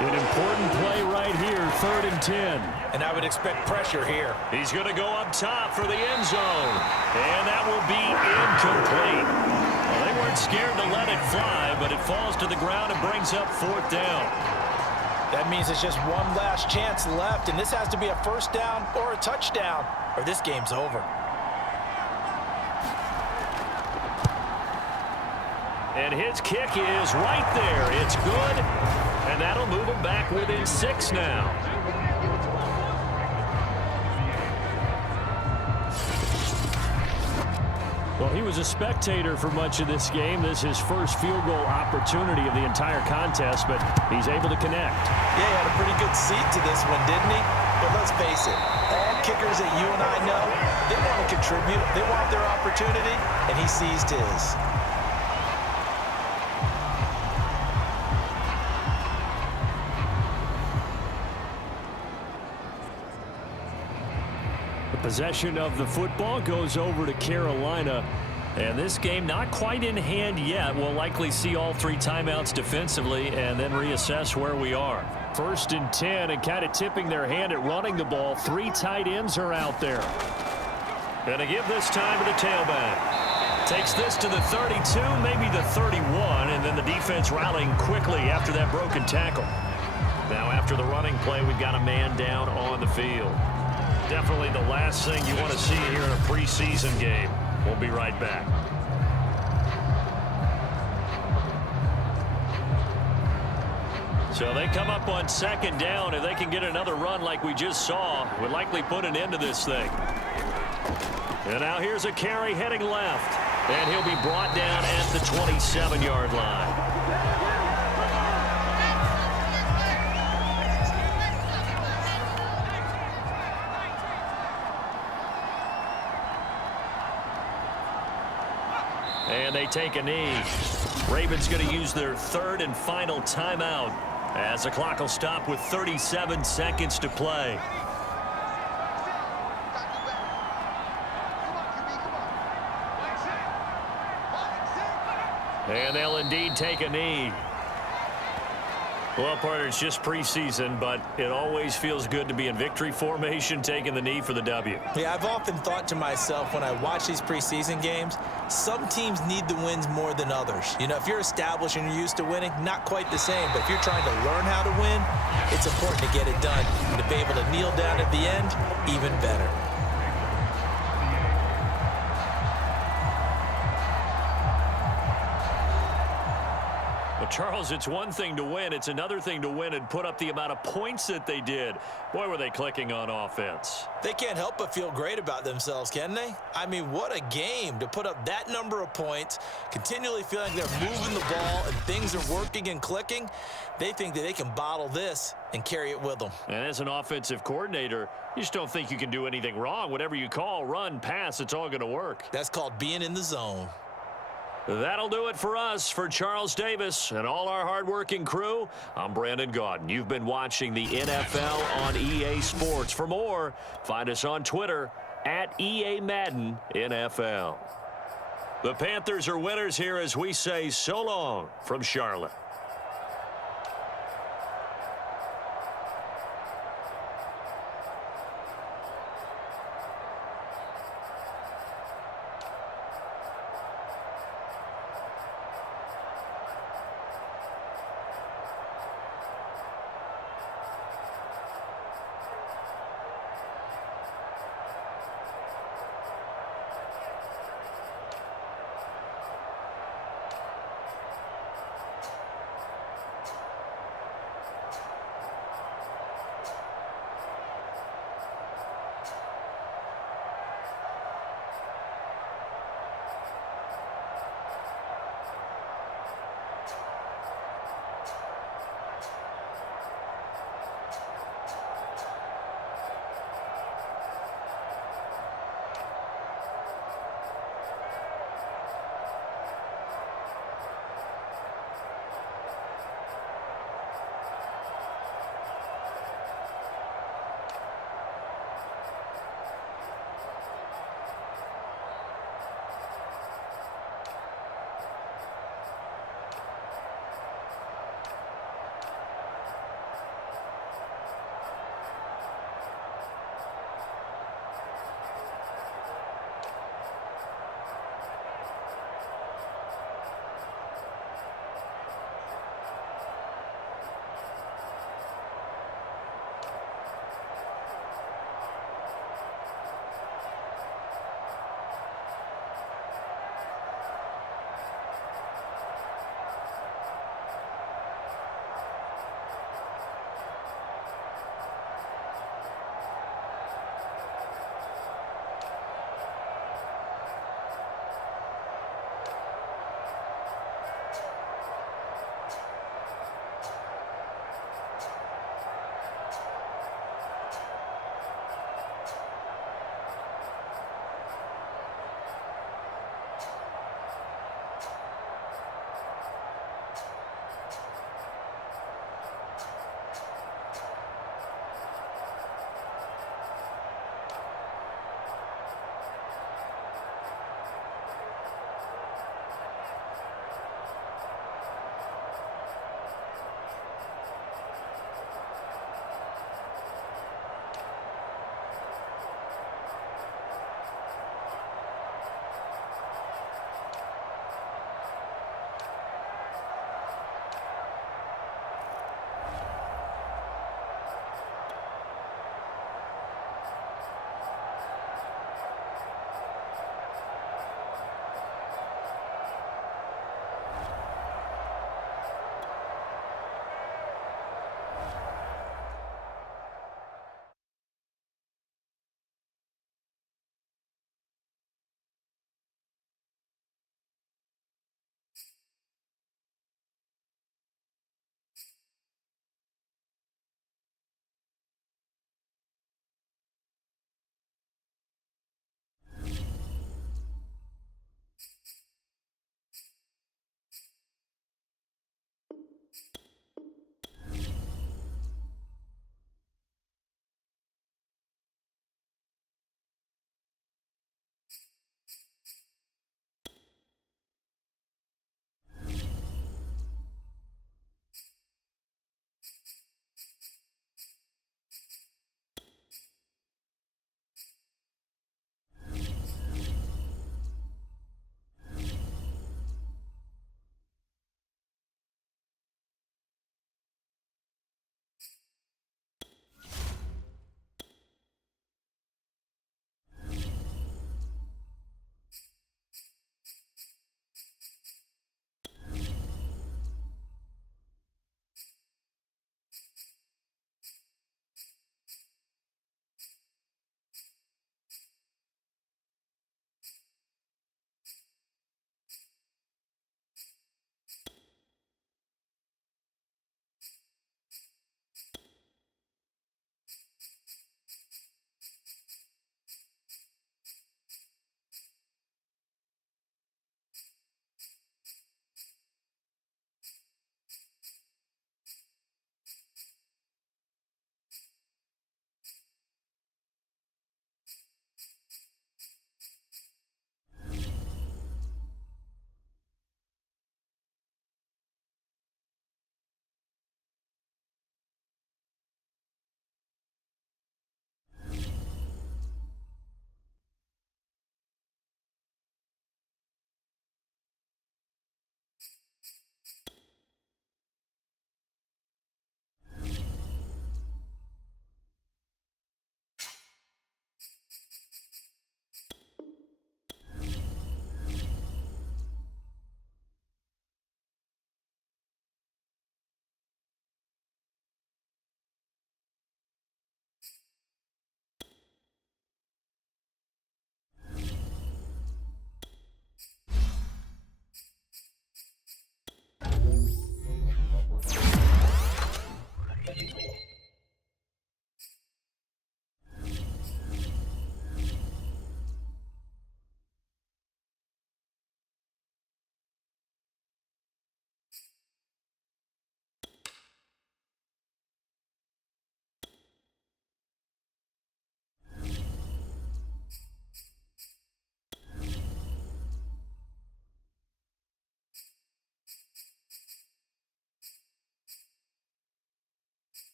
An important play right here, 3rd and 10. And I would expect pressure here. He's going to go up top for the end zone, and that will be incomplete. Well, they weren't scared to let it fly, but it falls to the ground and brings up 4th down. That means it's just one last chance left, and this has to be a first down or a touchdown, or this game's over. And his kick is right there. It's good, and that'll move him back within 6 now. Well, he was a spectator for much of this game. This is his first field goal opportunity of the entire contest, but he's able to connect. Yeah, he had a pretty good seat to this one, didn't he? But let's face it, all kickers that you and I know, they want to contribute. They want their opportunity, and he seized his. The possession of the football goes over to Carolina. And this game not quite in hand yet. We'll likely see all 3 timeouts defensively and then reassess where we are. 1st and 10, and kind of tipping their hand at running the ball. 3 tight ends are out there. Going to give this time to the tailback. Takes this to the 32, maybe the 31, and then the defense rallying quickly after that broken tackle. Now after the running play, we've got a man down on the field. Definitely the last thing you want to see here in a preseason game. We'll be right back. So they come up on 2nd down. If they can get another run like we just saw, would likely put an end to this thing. And now here's a carry heading left. And he'll be brought down at the 27-yard line. And they take a knee. Ravens going to use their 3rd and final timeout as the clock will stop with 37 seconds to play. And they'll indeed take a knee. Well, partner, it's just preseason, but it always feels good to be in victory formation, taking the knee for the W. Yeah, I've often thought to myself when I watch these preseason games, some teams need the wins more than others. You know, if you're established and you're used to winning, not quite the same. But if you're trying to learn how to win, it's important to get it done. And to be able to kneel down at the end, even better. Well, Charles, it's one thing to win. It's another thing to win and put up the amount of points that they did. Boy, were they clicking on offense. They can't help but feel great about themselves, can they? I mean, what a game to put up that number of points, continually feeling like they're moving the ball and things are working and clicking. They think that they can bottle this and carry it with them. And as an offensive coordinator, you just don't think you can do anything wrong. Whatever you call, run, pass, it's all going to work. That's called being in the zone. That'll do it for us. For Charles Davis and all our hardworking crew, I'm Brandon Gaudin. You've been watching the NFL on EA Sports. For more, find us on Twitter at EA Madden NFL. The Panthers are winners here as we say so long from Charlotte.